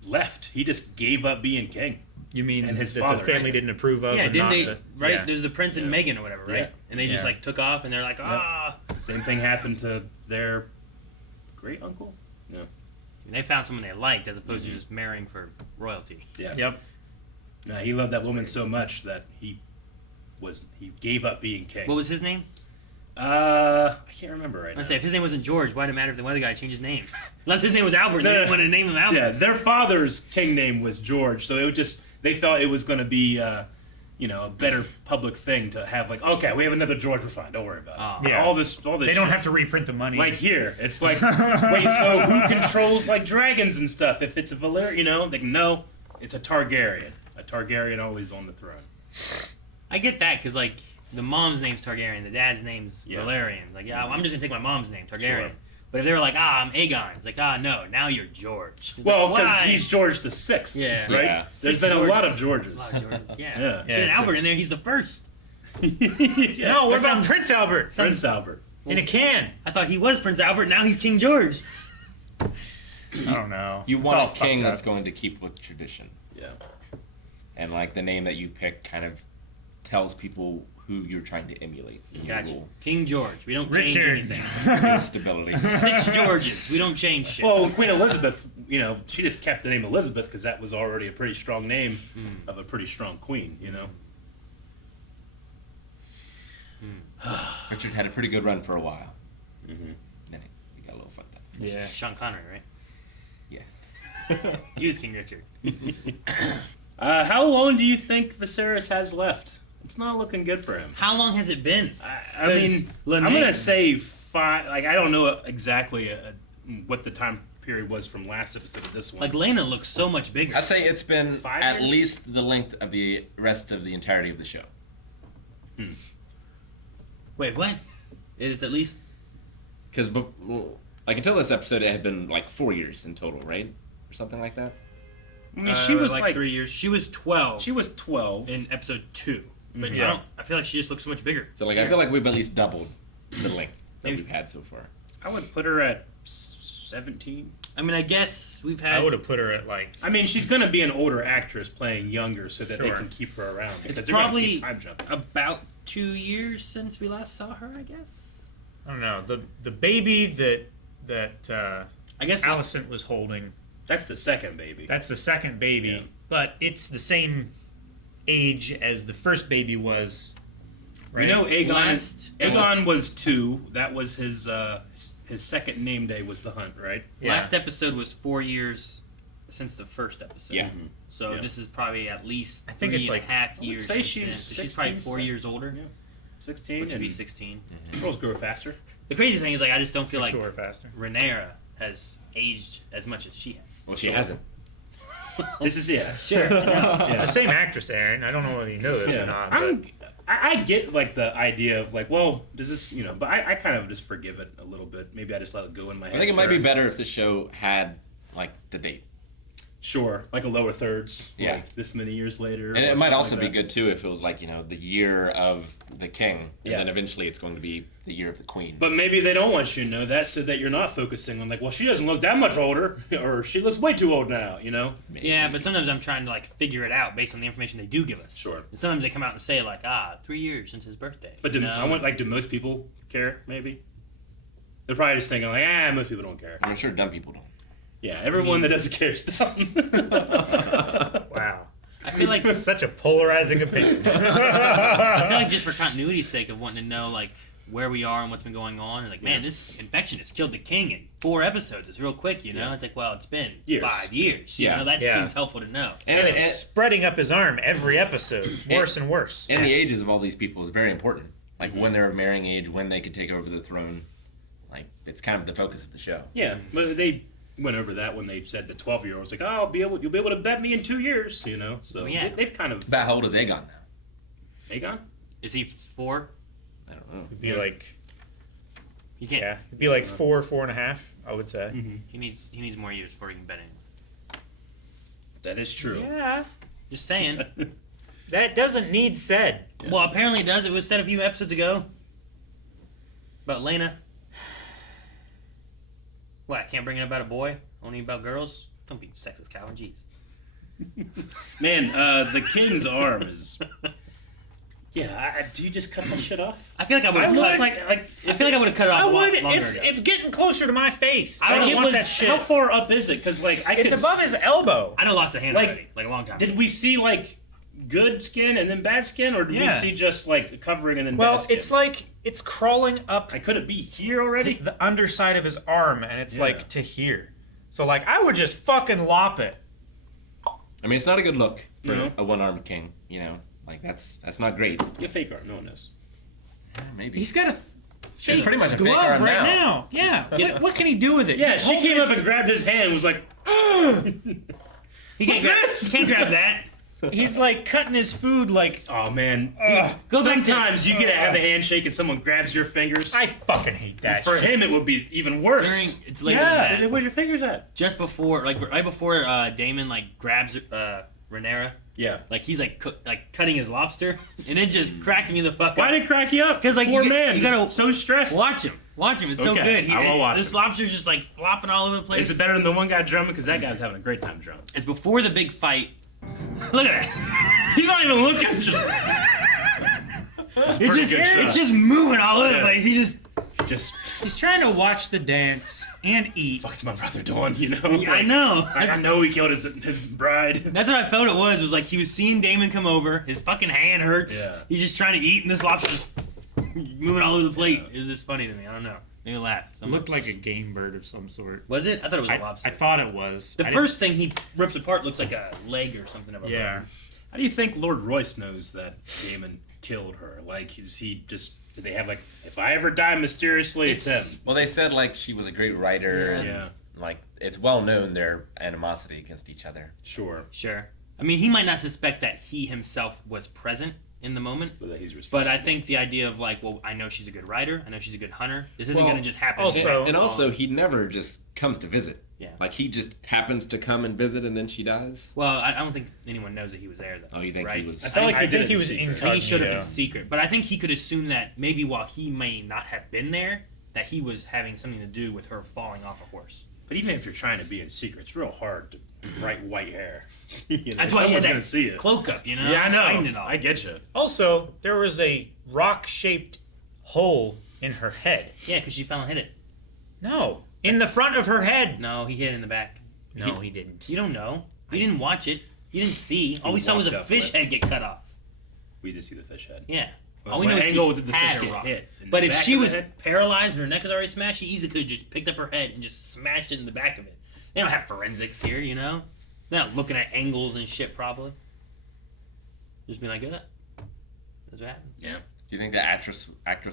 left. He just gave up being king. You mean and his that father, the family didn't approve of? Yeah, and didn't not they? Right? Yeah. There's the prince and Megan or whatever, right? Yeah. And they just like took off, and they're like, Same thing happened to their great uncle. Yeah. And they found someone they liked as opposed to just marrying for royalty. Yeah. Yep. No, he loved that woman so much that he gave up being king. What was his name? I can't remember right now. I say if his name wasn't George, why'd it matter if the other guy changed his name? Unless his name was Albert, they didn't want to name him Albert. Yeah, their father's king name was George, so they felt it was going to be, a better public thing to have. Like, okay, we have another George, we're fine. Don't worry about it. Yeah. All this. They don't shit. have to reprint the money. Like here, it's like, wait, so who controls like dragons and stuff? If it's a Valyrian, like no, it's a Targaryen. A Targaryen always on the throne. I get that because like the mom's name's Targaryen, the dad's name's Valerian. Like, yeah, I'm just gonna take my mom's name, Targaryen. Sure. But if they were like, I'm Aegon, it's like, no, now you're George. It's Well, like, because why? he's George the Sixth, Yeah. right? Yeah. There's Six been a lot Georges. of Georges. A lot of Georges, yeah. Yeah. And Albert in there, he's the first. No, what about Prince Albert? Prince Albert. In a can. I thought he was Prince Albert, now he's King George. I don't know. You It's want all a king fucked that's up. going to keep with tradition. Yeah. And like the name that you pick kind of tells people who you're trying to emulate. In your Gotcha. rule. King George. We don't change Richard. anything. His stability. 6 Georges. We don't change shit. Well, Queen Elizabeth, you know, she just kept the name Elizabeth because that was already a pretty strong name of a pretty strong queen, you know? Richard had a pretty good run for a while. Then he got a little fucked up. Yeah. Sean Connery, right? Yeah. He was King Richard. How long do you think Viserys has left? It's not looking good for him. How long has it been? I mean, I'm gonna say 5. Like, I don't know exactly what the time period was from last episode to this one. Like, Lena looks so much bigger. I'd say it's been 5 at years? least the length of the rest of the entirety of the show. Wait, what? It's at least... Because, like, until this episode, it had been, like, 4 years in total, right? Or something like that? I mean, she was like 3 years. She was 12. She was 12 in episode 2. But Yeah. I feel like she just looks so much bigger. So, like, I feel like we've at least doubled the length that we've had so far. I would put her at 17. I mean, I guess we've had... I would have put her at like... I mean, she's going to be an older actress playing younger so that they Sure. can keep her around. Because It's they're gonna probably keep time jumping. about 2 years since we last saw her, I guess. I don't know. The baby that I guess Alicent was holding. That's the second baby. That's the second baby, but it's the same age as the first baby was. Right? We know Aegon. Aegon was- was 2. That was his second name day was the hunt, right? Last episode was 4 years since the first episode. Yeah. So Yeah. this is probably at least I think 3 it's and like- a half I would years. say since she's then. So 16, she's probably 4 years older. Yeah. 16. Which would be and 16. Girls grow faster. The crazy thing is, like, I just don't feel like Mature faster. Rhaenyra has aged as much as she has. Well, she hasn't. This is Sure. I know. It's the same actress, Aaron. I don't know whether you know this or not. But I get like the idea of like, well, does this, you know, but I kind of just forgive it a little bit. Maybe I just let it go in my head. I think it might be better if the show had, like, the date. Sure, like a lower thirds. Yeah. Like this many years later. And or it might something also like be that. good, too, if it was, like, you know, the year of the king. And Yeah. then eventually it's going to be the year of the queen. But maybe they don't want you to know that, so that you're not focusing on like, well, she doesn't look that much older, or she looks way too old now, you know? Yeah, but sometimes I'm trying to like figure it out based on the information they do give us. Sure. And sometimes they come out and say like, 3 years since his birthday. But you do, know? I want like, do most people care? Maybe they're probably just thinking like, most people don't care. I'm sure dumb people don't. Yeah, everyone that doesn't care is dumb. wow. I feel like Such a polarizing opinion. I feel like just for continuity's sake of wanting to know like where we are and what's been going on, and like, man, this infection has killed the king in 4 episodes. It's real quick, you know. It's like, well, it's been Years. 5 years. You know, that seems helpful to know. And it's spreading up his arm every episode, worse and worse. And the ages of all these people is very important. Like, when they're of marrying age, when they could take over the throne. Like, it's kind of the focus of the show. Yeah, but they went over that when they said the 12-year-old's like, oh, you'll be able to bet me in 2 years, you know. So Yeah. they've kind of. About how old is Aegon now? Aegon? Is he 4? I don't know. It'd be like, He can't. yeah, it'd be like 4, 4.5, I would say. He needs more years before he can bet in. That is true. Yeah. Just saying. That doesn't need said. Well, apparently it does. It was said a few episodes ago. About Lena. What, I can't bring it up about a boy? Only about girls? Don't be sexist, Calvin. Jeez. Man, the king's arm is. Yeah, do you just cut that shit off? I feel like I would have cut like I feel like I would have cut it off I a lot would. longer It's ago. it's getting closer to my face. I Like, don't it want was, that shit. How far up is it? Because like It's above his elbow. I'd have lost a hand Like- already, like a long time. Did we see like good skin and then bad skin, or did we Yeah. see just like covering and then Well, bad skin? it's like it's crawling up Like, could it be here already? the underside of his arm, and it's Yeah. like to here. So like I would just fucking lop it. I mean, it's not a good look for No. a one-armed king, you know? Like, that's not great. Get fake arm. No one knows. Maybe. He's got a It's pretty much a fake glove arm right now. now. Yeah. What can he do with it? Yeah, He's she holding came up his- and grabbed his hand and was like, He can't grab, can't grab that. He's like cutting his food like. oh man. Go back to- Sometimes you get to have a handshake and someone grabs your fingers. I fucking hate that. For shit. him, it would be even worse. It's later Yeah. than that. Where's your fingers at? Just before, like right before Daemon like grabs Rhaenyra, Yeah. like he's like cutting his lobster, and it just cracked me the fuck Why up. did it crack you up? 'Cause, like, poor you man, you gotta so stressed. Watch him. It's so Okay, good. I will watch This him. lobster's just like flopping all over the place. Is it better than the one guy drumming? Because that guy's having a great time drumming. It's before the big fight. Look at that. He's not even looking. Just... was a pretty it's good shot. It's just moving all over the place. He's trying to watch the dance and eat. Fucked my brother Dawn, you know? Yeah, I know. I know he killed his bride. That's what I felt it was like he was seeing Daemon come over, his fucking hand hurts, Yeah. he's just trying to eat, and this lobster's moving all over the plate. It was just funny to me, I don't know. Made me laugh. It looked like a game bird of some sort. Was it? I thought it was a lobster. I thought it was. The first thing he rips apart looks like a leg or something of a bird. How do you think Lord Royce knows that Daemon killed her? Like, is he just... Did they have, like, if I ever die mysteriously, it's him? Well, they said, like, she was a great writer. Yeah. And, like, it's well known their animosity against each other. Sure. I mean, he might not suspect that he himself was present in the moment. But I think the idea of, like, well, I know she's a good writer. I know she's a good hunter. This isn't going to just happen. And also, he never just comes to visit. Yeah. Like, he just happens to come and visit and then she dies? Well, I don't think anyone knows that he was there, though. Oh, you think right? he was... I think he was I think he should have been incognito. secret. But I think he could assume that maybe while he may not have been there, that he was having something to do with her falling off a horse. But even if you're trying to be in secret, it's real hard to bright white hair. You know, That's why he someone's had gonna that see it. cloak up, you know? Yeah, I Hiding know. it all. I get you. Also, there was a rock-shaped hole in her head. Yeah, because she fell and hit it. No, in the front of her head. No, he hit it in the back. No, he didn't. You don't know. You didn't watch it. You didn't see. All we saw was walked a up fish with- head get cut off. We just see the fish head. Yeah. But All we what know is angle he did the had fish a get rock. hit? In But the if back she of the was head? paralyzed and her neck was already smashed, she easily could have just picked up her head and just smashed it in the back of it. They don't have forensics here, you know? They're not looking at angles and shit probably. Just be like, that's what happened. Yeah. Do you think the actress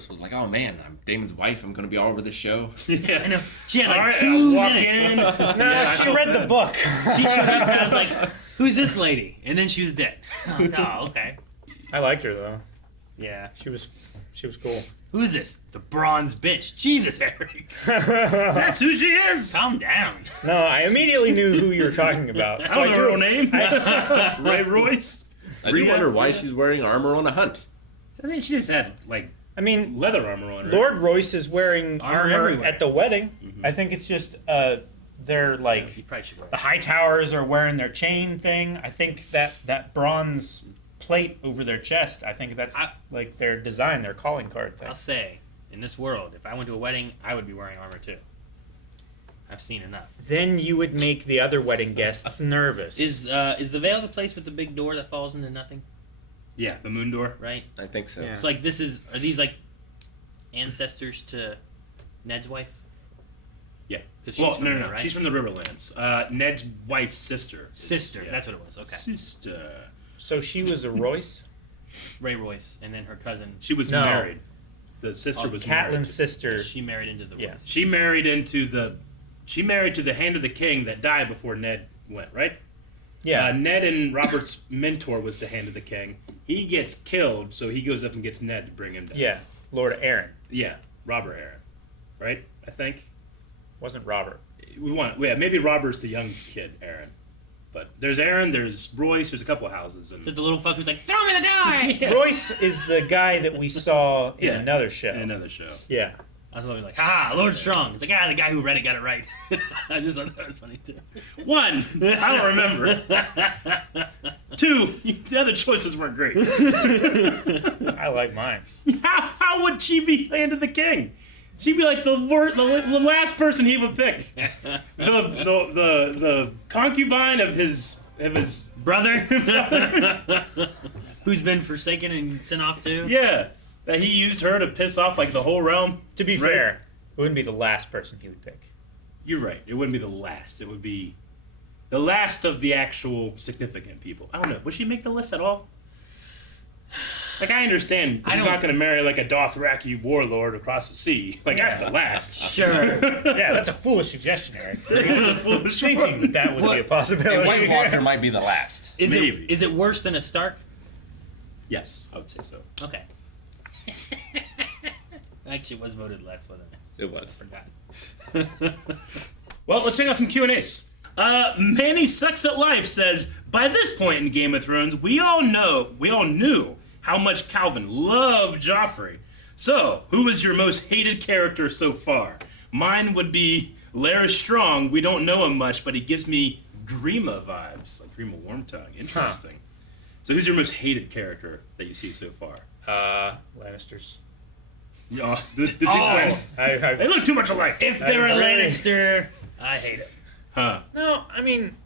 was like, oh man, I'm Damon's wife, I'm going to be all over this show? Yeah, I know. She had like All right, 2 walk minutes. in. No, she read the book. She showed up and I was like, who's this lady? And then she was dead. I was like, oh, okay. I liked her though. Yeah. She was cool. Who is this? The bronze bitch. Jesus, Eric. That's who she is. Calm down. No, I immediately knew who you were talking about. I don't know her real name. Rhea Royce. I do wonder why she's wearing armor on a hunt. I mean, she just had, like, I mean, leather armor on her. Lord Royce is wearing armor everywhere. at the wedding. I think it's just they're like He probably should wear the high towers are wearing their chain thing. I think that bronze plate over their chest. I think that's like their design, their calling card thing. I'll say, in this world, if I went to a wedding, I would be wearing armor too. I've seen enough. Then you would make the other wedding guests nervous. Is the veil the place with the big door that falls into nothing? Yeah, the moon door. Right? I think so. It's like are these like ancestors to Ned's wife? Yeah. 'Cause Well, she's from no, there, right? She's from the Riverlands. Ned's wife's sister. Sister. Yeah. That's what it was. Okay. Sister. So she was a Royce? Ray Royce, and then her cousin. She was No. married. The sister was married. Catelyn's sister. She married into the Royce. She married to the hand of the king that died before Ned went, right? Yeah. Ned and Robert's mentor was the hand of the king. He gets killed, so he goes up and gets Ned to bring him down. Yeah. Lord Aaron. Yeah, Robert Aaron. Right? I think. Wasn't Robert. Maybe Robert's the young kid, Aaron. But there's Aaron, there's Royce, there's a couple of houses. And So the little fuck who's like, throw me to die! Yeah. Royce is the guy that we saw in Yeah. another show. In another show. Yeah. I was always like, ha, Lord Strong. It's like, the guy who read it got it right. I just thought that was funny too. 1, I don't remember. 2, the other choices weren't great. I like mine. How would she be hand of the king? She'd be like the last person he would pick. The concubine of his brother, who's been forsaken and sent off too. Yeah, that he used her to piss off like the whole realm. To be Right? fair, it wouldn't be the last person he would pick. You're right. It wouldn't be the last. It would be the last of the actual significant people. I don't know. Would she make the list at all? Like, I understand he's not going to marry, like, a Dothraki warlord across the sea. Like, that's the last. Sure. Yeah, that's a foolish suggestion, Eric. That's a foolish Thinking that that would be a possibility. And White Walker might be the last. Is Maybe. it worse than a Stark? Yes, I would say so. Okay. Actually, it was voted last, wasn't it? It was. I forgot. Well, let's check out some Q&As. Manny Sucks at Life says, by this point in Game of Thrones, we all knew how much Calvin loved Joffrey. So, who is your most hated character so far? Mine would be Larys Strong. We don't know him much, but he gives me Grima vibes. Like Grima Wormtongue. Interesting. So who's your most hated character that you see so far? Lannisters. Yeah, the two twins. They look too much alike. If they're a Lannister, I hate it. Huh. No, I mean,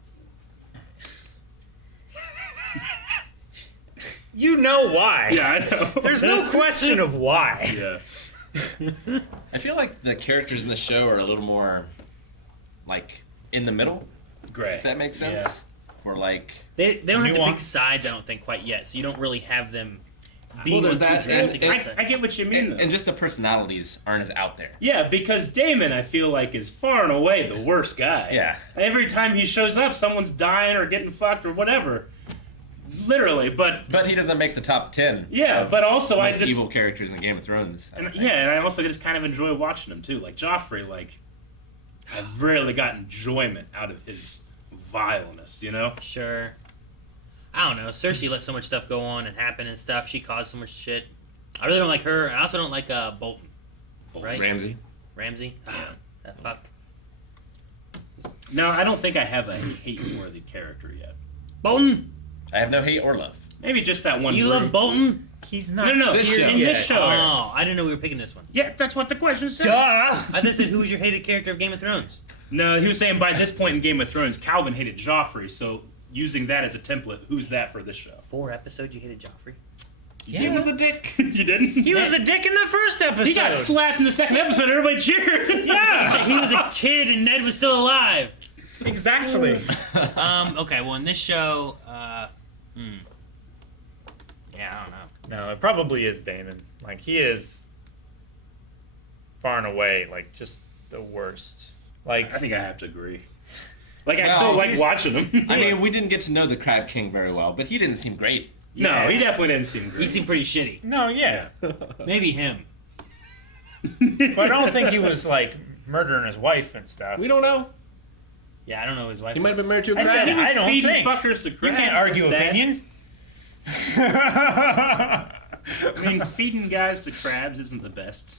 you know why. Yeah, I know. There's no question of why. Yeah. I feel like the characters in the show are a little more, in the middle. Gray. If that makes sense. Yeah. Or They don't have the big nuanced. sides, I don't think, quite yet. So you don't really have them being Well, on there's too that, drastic. and- I get what you mean, though. And just the personalities aren't as out there. Yeah, because Daemon, I feel like, is far and away the worst guy. Yeah. Every time he shows up, someone's dying or getting fucked or whatever. Literally, but he doesn't make the top 10. Yeah, of but also I most just evil characters in Game of Thrones. I and, think. yeah, and I also just kind of enjoy watching him too. Like Joffrey, I've really got enjoyment out of his vileness, you know? Sure. I don't know. Cersei let so much stuff go on and happen and stuff. She caused so much shit. I really don't like her. I also don't like Bolton. Right? Ramsay? Ah, that fuck. No, I don't think I have a hate-worthy character yet. Bolton? I have no hate or love. Maybe just that one. You group. love Bolton? He's not. No, This here, show. in this show. Oh, I didn't know we were picking this one. Yeah, that's what the question said. Duh! I just said, who was your hated character of Game of Thrones? No, he was saying by this point in Game of Thrones, Calvin hated Joffrey, so using that as a template, who's that for this show? 4 episodes you hated Joffrey? He was a dick. You didn't? He was a dick in the first episode. He got slapped in the second episode, everybody cheered! Yeah! He was a kid and Ned was still alive. Exactly. Okay, well, in this show, yeah, I don't know. No, it probably is Daemon. He is far and away, just the worst. I think I have to agree. I No, still like he's- watching him. I mean, we didn't get to know the Crab King very well, but he didn't seem great. No, Yeah. he definitely didn't seem great. He seemed pretty shitty. No, yeah. Maybe him. But I don't think he was, murdering his wife and stuff. We don't know. Yeah, I don't know his wife. He might have been married to a I crab. said, He was I don't feeding think. fuckers to You crabs, can't argue that's bad. opinion. I mean, feeding guys to crabs isn't the best.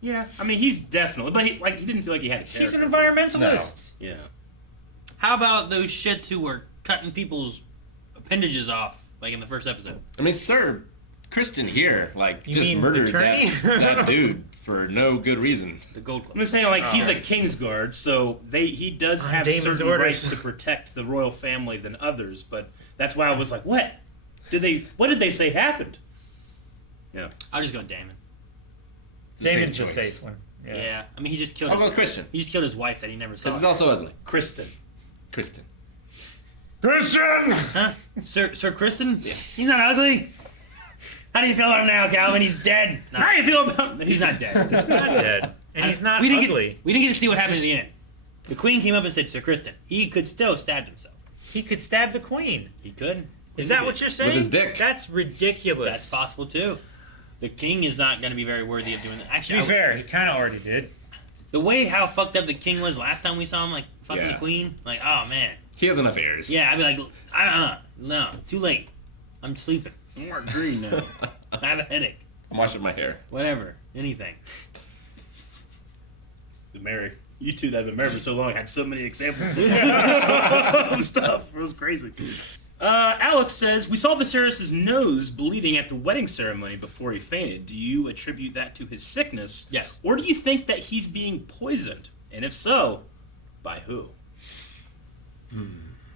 Yeah, I mean, he's definitely, but he didn't feel like he had a character. He's an environmentalist. Yeah. How about those shits who were cutting people's appendages off, in the first episode? I mean, Sir Christian here, You just mean murdered attorney? that dude for no good reason. The Gold Club. I'm just saying, he's a Kingsguard, so he does On have Daemon's certain orders. rights to protect the royal family than others, but that's why I was like, what did they say happened? Yeah. I'll just go with Daemon. Daemon's safe a choice. safe one. Yeah. I mean, he just killed I'll go with Christian. He just killed his wife that he never saw. Because he's also ugly. Kristen. Kristen. Christian! Huh? Sir Kristen? Yeah. He's not ugly. How do you feel about him now, Calvin? He's dead. No. How do you feel about He's not dead. He's not dead. And he's not we didn't ugly. we didn't get to see what happened in the end. The queen came up and said, Sir Kristen, he could still stab himself. He could stab the queen. He could. Is that what you're saying? With his dick. That's ridiculous. That's possible, too. The king is not going to be very worthy of doing that. To Actually, be fair, he kind of already did. the way how fucked up the king was last time we saw him, fucking the Yeah. queen, oh, man. He has enough heirs. Yeah, I'd be like, no, too late. I'm sleeping. I'm more green now. I have a headache. I'm washing my hair. Whatever. Anything. Mary. You two that have been married for so long had so many examples of stuff. It was crazy. Alex says, we saw Viserys' nose bleeding at the wedding ceremony before he fainted. Do you attribute that to his sickness? Yes. Or do you think that he's being poisoned? And if so, by who?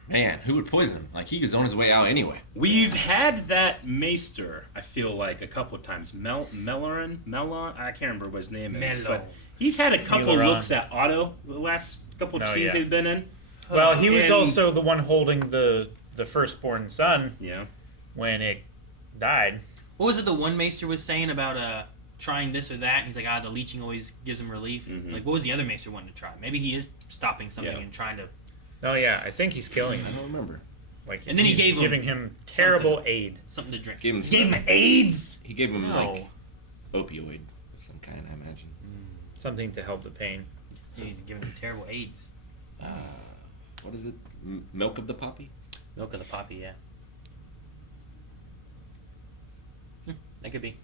Man, who would poison him? He was on his way out anyway. We've had that Maester, I feel like, a couple of times. Melon? I can't remember what his name is. Melon. But he's had a couple Meleron. looks at Otto the last couple of scenes yeah. they've been in. Well, he was And- also the one holding the firstborn son Yeah. when it died. What was it the one Maester was saying about trying this or that? And he's like, the leeching always gives him relief. Mhm. What was the other Maester wanting to try? Maybe he is stopping something Yeah. and trying to... Oh yeah, I think he's killing I him. don't remember. And then he he's gave him giving him terrible something. aid. Something to drink. Gave him Gave him AIDS? He gave him, No. opioid of some kind, I imagine. Something to help the pain. He's giving him terrible AIDS. What is it? Milk of the poppy? Milk of the poppy, yeah. That could be.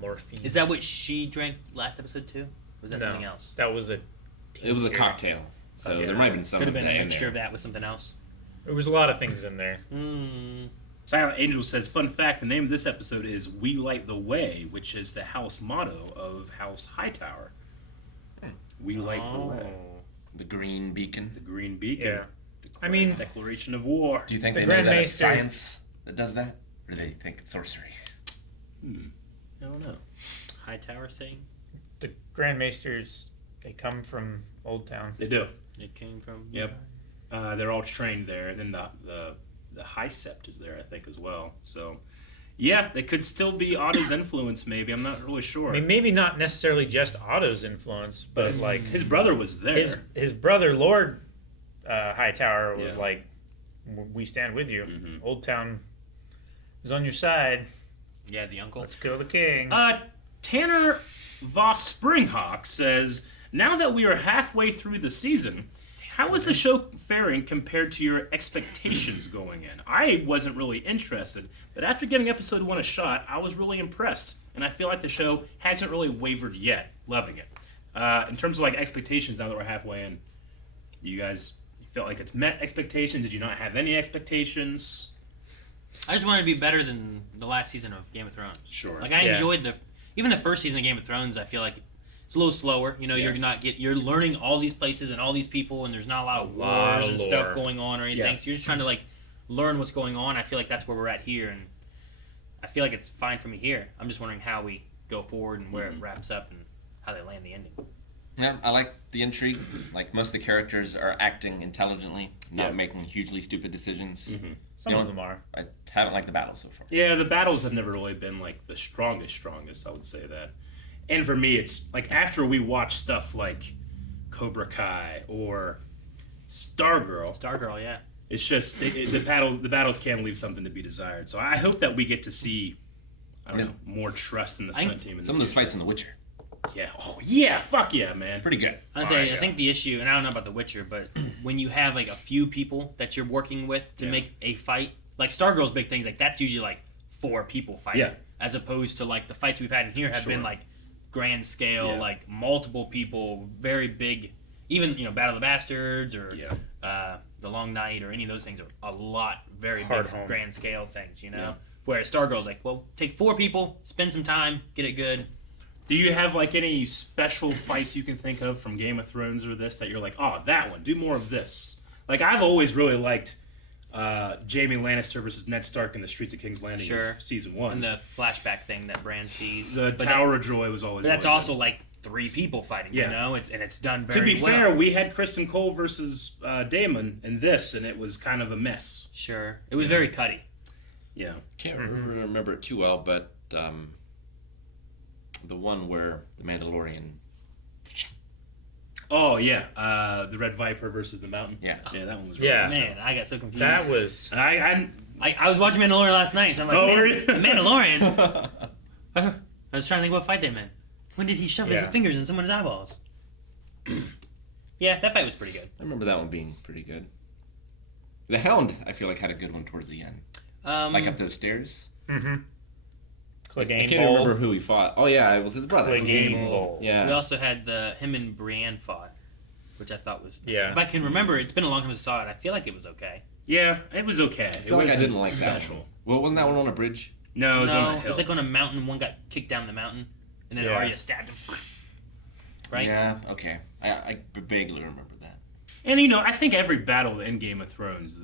Morphine. Is that what she drank last episode too? Or was that No, something else? That was a. It was a tincture. cocktail. So Okay. there might have been some Could have been of that a in mixture there. of that with something else. There was a lot of things in there. Silent Angel says, fun fact, the name of this episode is We Light the Way, which is the house motto of House Hightower. We light the way. The green beacon. The green beacon. Yeah. I mean, declaration of war. Do you think The they know that Grand it's Maester- science that does that? Or do they think it's sorcery? I don't know. Hightower saying? The Grand Maesters, they come from Old Town. They do. It came from... Yep. They're all trained there. And then the High Sept is there, I think, as well. So, yeah, it could still be Otto's influence, maybe. I'm not really sure. I mean, maybe not necessarily just Otto's influence, but like his brother was there. His brother, Lord Hightower, was Yeah. like, "We stand with you. Mm-hmm. Old Town is on your side. Yeah, the uncle. Let's kill the king." Tanner Voss Springhawk says, now that we are halfway through the season, how is the show faring compared to your expectations going in? I wasn't really interested, but after giving episode 1 a shot, I was really impressed, and I feel like the show hasn't really wavered yet. Loving it. In terms of like expectations, now that we're halfway in, you guys felt like it's met expectations? Did you not have any expectations? I just wanted to be better than the last season of Game of Thrones. Sure. Like I enjoyed even the first season of Game of Thrones. I feel like it's a little slower. You know, you're learning all these places and all these people, and there's not a lot of wars and stuff going on or anything. Yeah. So you're just trying to like learn what's going on. I feel like that's where we're at here, and I feel like it's fine for me here. I'm just wondering how we go forward and where it wraps up and how they land the ending. Yeah, I like the intrigue. Like, most of the characters are acting intelligently, not making hugely stupid decisions. Some of them are. I haven't liked the battles so far. Yeah, the battles have never really been like the strongest, I would say that. And for me, it's like after we watch stuff like Cobra Kai or Stargirl. Stargirl, yeah. It's just the battles can leave something to be desired. So I hope that we get to see, I don't know, more trust in the stunt team. Some of those fights in The Witcher. Yeah. Oh yeah. Fuck yeah, man. Pretty good. I think the issue, and I don't know about The Witcher, but when you have like a few people that you're working with to make a fight, like Stargirl's big things, like that's usually like 4 people fighting, as opposed to like the fights we've had in here have been like grand scale, like multiple people, very big. Even Battle of the Bastards or The Long Night or any of those things are a lot very big grand scale things, Whereas Stargirl's like, well, take 4 people, spend some time, get it good. Do you have like any special fights you can think of from Game of Thrones or this that you're like, oh, that one, do more of this? Like I've always really liked Jaime Lannister versus Ned Stark in the Streets of King's Landing in season 1. And the flashback thing that Bran sees. The Tower of Joy was always. But that's really also good. like 3 people fighting, and it's done To very be well. fair, we had Kristen Cole versus Daemon in this, and it was kind of a mess. Sure, it was very cutty. Yeah, Can't remember it too well, but the one where the Mandalorian. Oh yeah, the Red Viper versus the Mountain. Yeah, that one was. Really Yeah, good. Man, I got so confused. that was. I was watching Mandalorian last night, so I'm like, Oh, man, were you? the Mandalorian. I was trying to think what fight they meant. When did he shove his Yeah. fingers in someone's eyeballs? Yeah, that fight was pretty good. I remember that one being pretty good. The Hound, I feel like, had a good one towards the end. Like up those stairs. Mm-hmm. I can't remember who he fought. Oh yeah, it was his brother. Clegane Bowl. Yeah. We also had him and Brienne fought, which I thought was. Yeah. If I can remember, it's been a long time since I saw it. I feel like it was okay. Yeah, it was okay. I feel like I didn't like that special. one. Well, wasn't that one on a bridge? No, it was on a it hill. was like on a mountain. One got kicked down the mountain, and then Yeah. Arya stabbed him. Right? Yeah. Okay. I vaguely remember that. And I think every battle in Game of Thrones,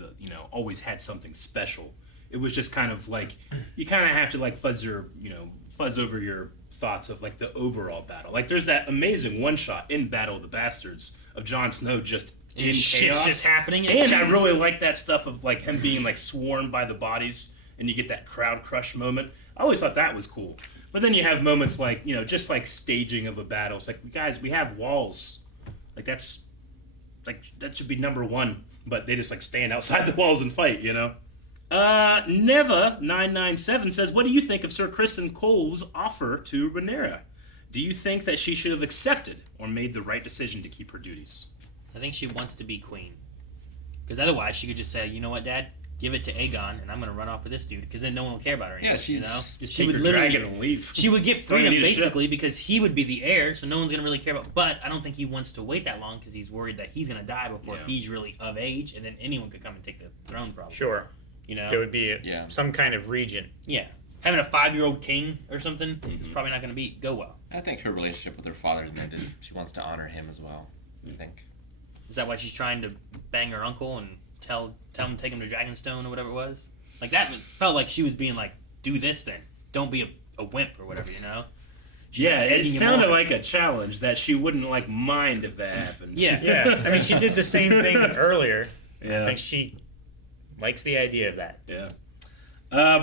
always had something special. It was just kind of like you kind of have to like fuzz over your thoughts of like the overall battle. Like there's that amazing one shot in Battle of the Bastards of Jon Snow just in And shit's chaos, just happening. and I really like that stuff of like him being like swarmed by the bodies, and you get that crowd crush moment. I always thought that was cool. But then you have moments like just like staging of a battle. It's like, guys, we have walls. Like that should be number 1, but they just like stand outside the walls and fight, Neva997 says, what do you think of Sir Kristen Cole's offer to Rhaenyra? Do you think that she should have accepted or made the right decision to keep her duties? I think she wants to be queen. Because otherwise, she could just say, you know what, Dad? Give it to Aegon, and I'm going to run off with this dude. Because then no one will care about her anymore. Yeah, she's just she take would her literally dragon and leave. She would get Don't freedom need a ship. basically because he would be the heir, so no one's going to really care about. But I don't think he wants to wait that long because he's worried that he's going to die before he's really of age, and then anyone could come and take the throne probably. Sure. You know, It would be some kind of regent. yeah, having a 5-year-old king or something is probably not going to go well. I think her relationship with her father's mended. She wants to honor him as well. I think. Is that why she's trying to bang her uncle and tell him to take him to Dragonstone or whatever it was? Like that felt like she was being like, do this then. Don't be a wimp or whatever, you know? She's Yeah, egging it him sounded on. like a challenge that she wouldn't like mind if that happened. Yeah. I mean, she did the same thing earlier. Yeah. I think she likes the idea of that. Yeah.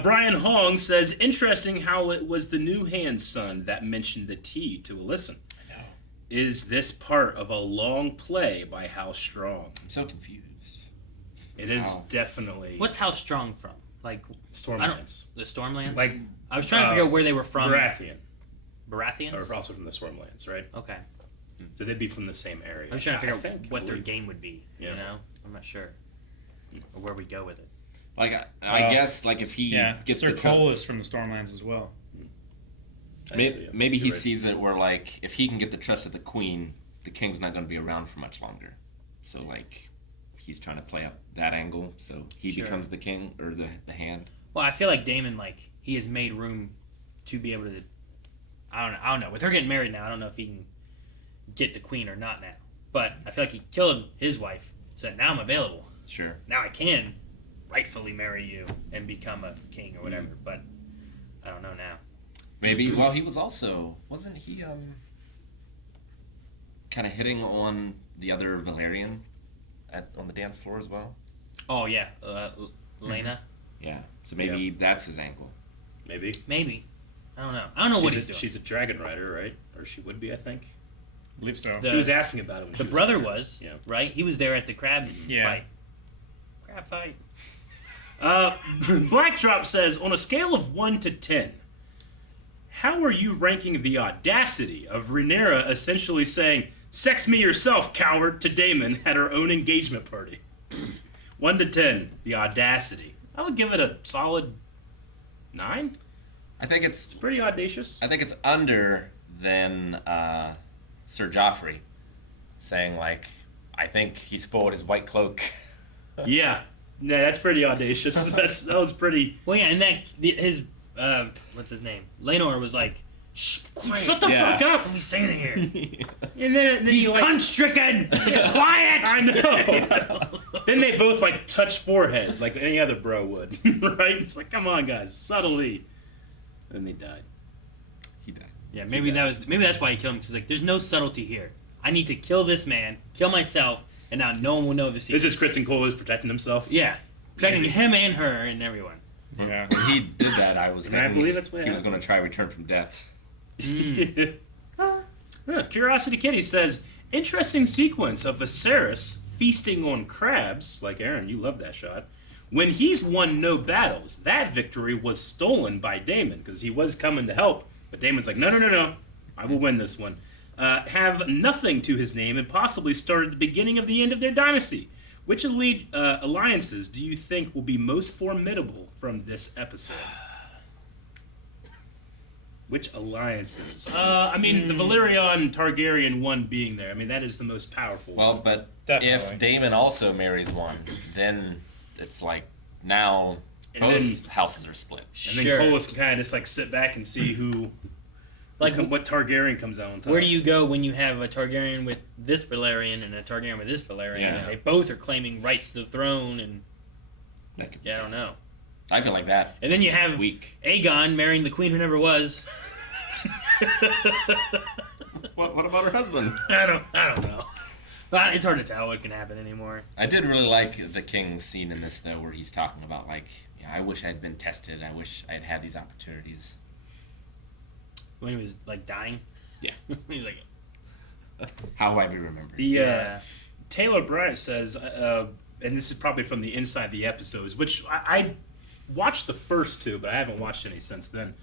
Brian Hong says, interesting how it was the new hand's son that mentioned the tea to Alyssum. I know. Is this part of a long play by How Strong? I'm so confused. It is definitely. What's How Strong from? Like Stormlands. The Stormlands? Like, I was trying to figure out where they were from. Baratheon. Baratheons? Or also from the Stormlands, right? Okay. So they'd be from the same area. I was trying to figure I out what their believe. game would be. Yeah. You know? I'm not sure. Or where we go with it. Like I guess like if he gets Sir the trust, Cole is from the Stormlands as well. maybe he sees it where like if he can get the trust of the queen, the king's not going to be around for much longer. So like he's trying to play up that angle, so he Sure. becomes the king or the hand. Well, I feel like Daemon, like, he has made room to be able to. I don't know. With her getting married now, I don't know if he can get the queen or not now. But I feel like he killed his wife, so now I'm available. Sure. Now I can rightfully marry you and become a king or whatever. But I don't know now. Maybe. Well, he was also wasn't he kind of hitting on the other Valerian on the dance floor as well? Oh yeah, Lena. Yeah. So maybe that's his angle. Maybe. Maybe. I don't know. I don't know what he's doing. She's a dragon rider, right? Or she would be, I think. I believe so. She was asking about him. The brother was, right? He was there at the crab fight. Crab fight. Blackdrop says, on a scale of 1 to 10, how are you ranking the audacity of Rhaenyra essentially saying, "Sex me yourself, coward," to Daemon at her own engagement party? 1 to 10, the audacity. I would give it a solid 9. I think it's pretty audacious. I think it's under than Sir Joffrey saying like, I think he spoiled his white cloak. Yeah, that's pretty audacious. That was pretty. Well, yeah, and his what's his name? Laenor was like, "Shh, Shut the fuck up! What are we saying here?" And then He's you, like, cunt-stricken. Quiet. I know. Then they both like touch foreheads like any other bro would, right? It's like, come on, guys, subtly. And they died. He died. Yeah, maybe that's why he killed him, because like, there's no subtlety here. I need to kill this man, kill myself, and now no one will know the secret. This is Kristen Cole who's protecting himself. Yeah, protecting him and her and everyone. Yeah. When he did that, I was And I thinking believe that's what he was happened. going to try Return from Death. Curiosity Kitty says, interesting sequence of Viserys feasting on crabs, like Aaron, you love that shot, when he's won no battles. That victory was stolen by Daemon, because he was coming to help, but Daemon's like, no, I will win this one. Have nothing to his name and possibly started the beginning of the end of their dynasty. Which alliances do you think will be most formidable from this episode? Which alliances? I mean, the Valyrian Targaryen one being there. I mean, that is the most powerful Well, one. but Definitely. if Daemon also marries one, then it's like now And both then- houses are split. And then Colas can kind of just like sit back and see what Targaryen comes out on top. Where do you go when you have a Targaryen with this Valerian and a Targaryen with this Valerian? Yeah. And they both are claiming rights to the throne, and I don't know. I feel like that. And then you have weak. Aegon marrying the queen who never was. What about her husband? I don't know. But it's hard to tell what can happen anymore. I did really like the king's scene in this though, where he's talking about like, yeah, I wish I'd been tested. I wish I had had these opportunities. When he was like dying. Yeah. He's like, How will I be remembered? Taylor Bryant says, and this is probably from the inside the episodes, which I watched the first two, but I haven't watched any since then.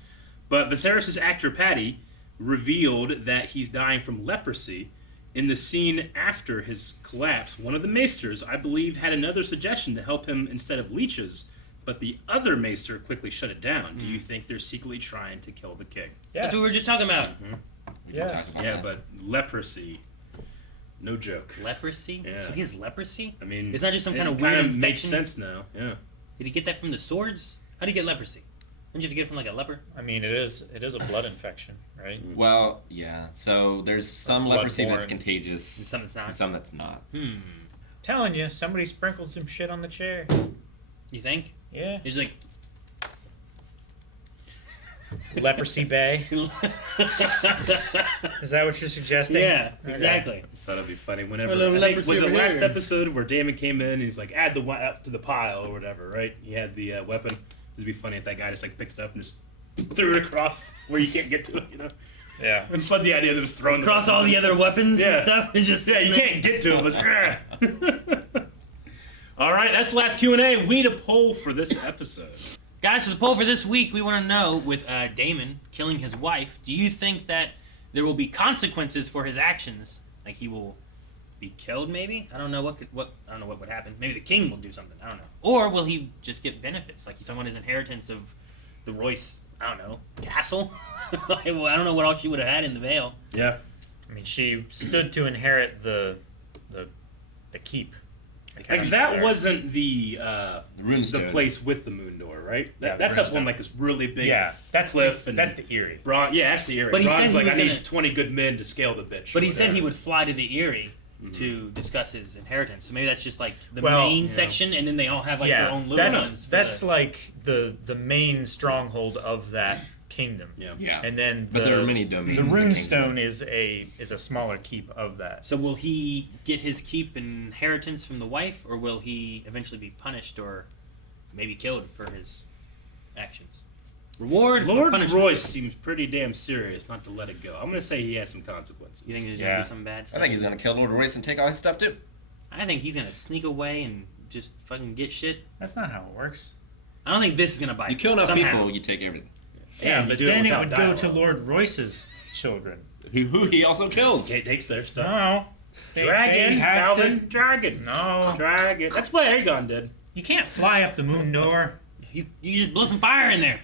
But Viserys' actor Paddy revealed that he's dying from leprosy. In the scene after his collapse, one of the maesters, I believe, had another suggestion to help him instead of leeches, but the other maester quickly shut it down. Do you think they're secretly trying to kill the king? That's what we were just talking about. Yeah, but leprosy, no joke. Leprosy? Yeah. So he has leprosy? I mean, It's not just some kind of it weird kind of makes infection? sense now. Yeah. Did he get that from the swords? How do you get leprosy? Didn't you have to get it from like a leper? I mean, it is a blood infection, right? Well, yeah. So there's some leprosy that's contagious. And some that's not. And some that's not. Telling you, somebody sprinkled some shit on the chair. You think? Yeah. He's like Leprosy Bay. Is that what you're suggesting? Yeah, Okay. exactly. I thought it'd be funny whenever. A little I think, leprosy was it over last here. episode where Daemon came in and he's like, add the up to the pile or whatever, right? He had the weapon. It'd be funny if that guy just like picked it up and just threw it across where you can't get to it, you know? Yeah. I just love the idea that it was thrown across all the other weapons and stuff. And just you can't get to it. But all right, that's the last Q&A. We need a poll for this episode. Guys, for the poll for this week, we want to know, with Daemon killing his wife, do you think that there will be consequences for his actions? Like he will be killed, maybe? I don't know what would happen. Maybe the king will do something. I don't know. Or will he just get benefits? Like he's talking about his inheritance of the Royce, I don't know, castle? Well, I don't know what all she would have had in the Vale. Yeah. I mean, she stood to inherit the keep. Like that wasn't the runestone. place with the moon door, right? Yeah, That's the up one like this really big that's cliff and that's the Eyrie. Bron, yeah, that's the Eyrie. But he Bron's said he like, I was need gonna- 20 good men to scale the bitch. But or he said he whatever. would fly to the Eyrie to discuss his inheritance. So maybe that's just like the Well, main you know. section, and then they all have like their own little ones. That's like the main stronghold of that kingdom. Yeah. And then But there are many domains The in the runestone is a smaller keep of that. So will he get his keep and inheritance from the wife, or will he eventually be punished or maybe killed for his actions? Reward or Lord punishment? Royce seems pretty damn serious not to let it go. I'm gonna say he has some consequences. You think there's gonna be some bad stuff? I think he's gonna kill Lord Royce and take all his stuff too. I think he's gonna sneak away and just fucking get shit. That's not how it works. I don't think this is gonna bite. You kill enough somehow. people, you take everything. Yeah, and but you do it then it without would dialogue. go to Lord Royce's children. Who he also kills. He takes their stuff. No. Dragon, they have Calvin, to- dragon. No. Dragon. That's what Aegon did. You can't fly up the moon door. You just blow some fire in there.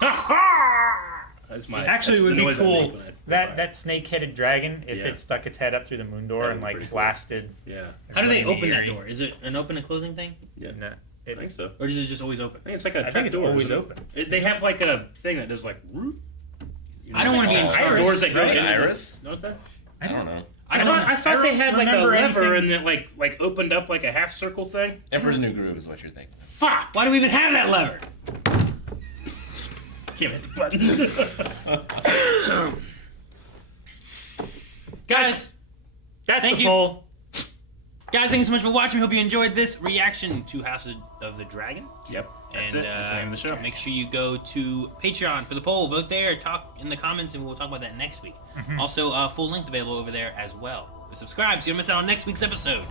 That's my. Actually, it that's would the be noise I cool make when I- that snake-headed dragon if Yeah. it stuck its head up through the moon door That and would be like pretty cool. blasted. Yeah. How do they everybody in open the that Eyrie. door? Is it an open and closing thing? Yeah. No, I think so. Or is it just always open? I think it's like a I trap think it's door, always isn't it? open. They have like a thing that does like. Whoop. You know, I don't wanna like be in charge, doors that go right? in. Iris? Know what that? I don't know. I thought they had like a remember lever anything- and it like opened up like a half circle thing. Emperor's New Groove is what you're thinking. Fuck! Why do we even have that lever? Can't hit the button. Guys, That's thank the you. poll. Guys, thank you so much for watching. Hope you enjoyed this reaction to House of the Dragon. Yep. That's And it. That's the name of the show. make sure you go to Patreon for the poll. Vote there, talk in the comments, and we'll talk about that next week. Also, full length available over there as well. But subscribe so you don't miss out on next week's episode.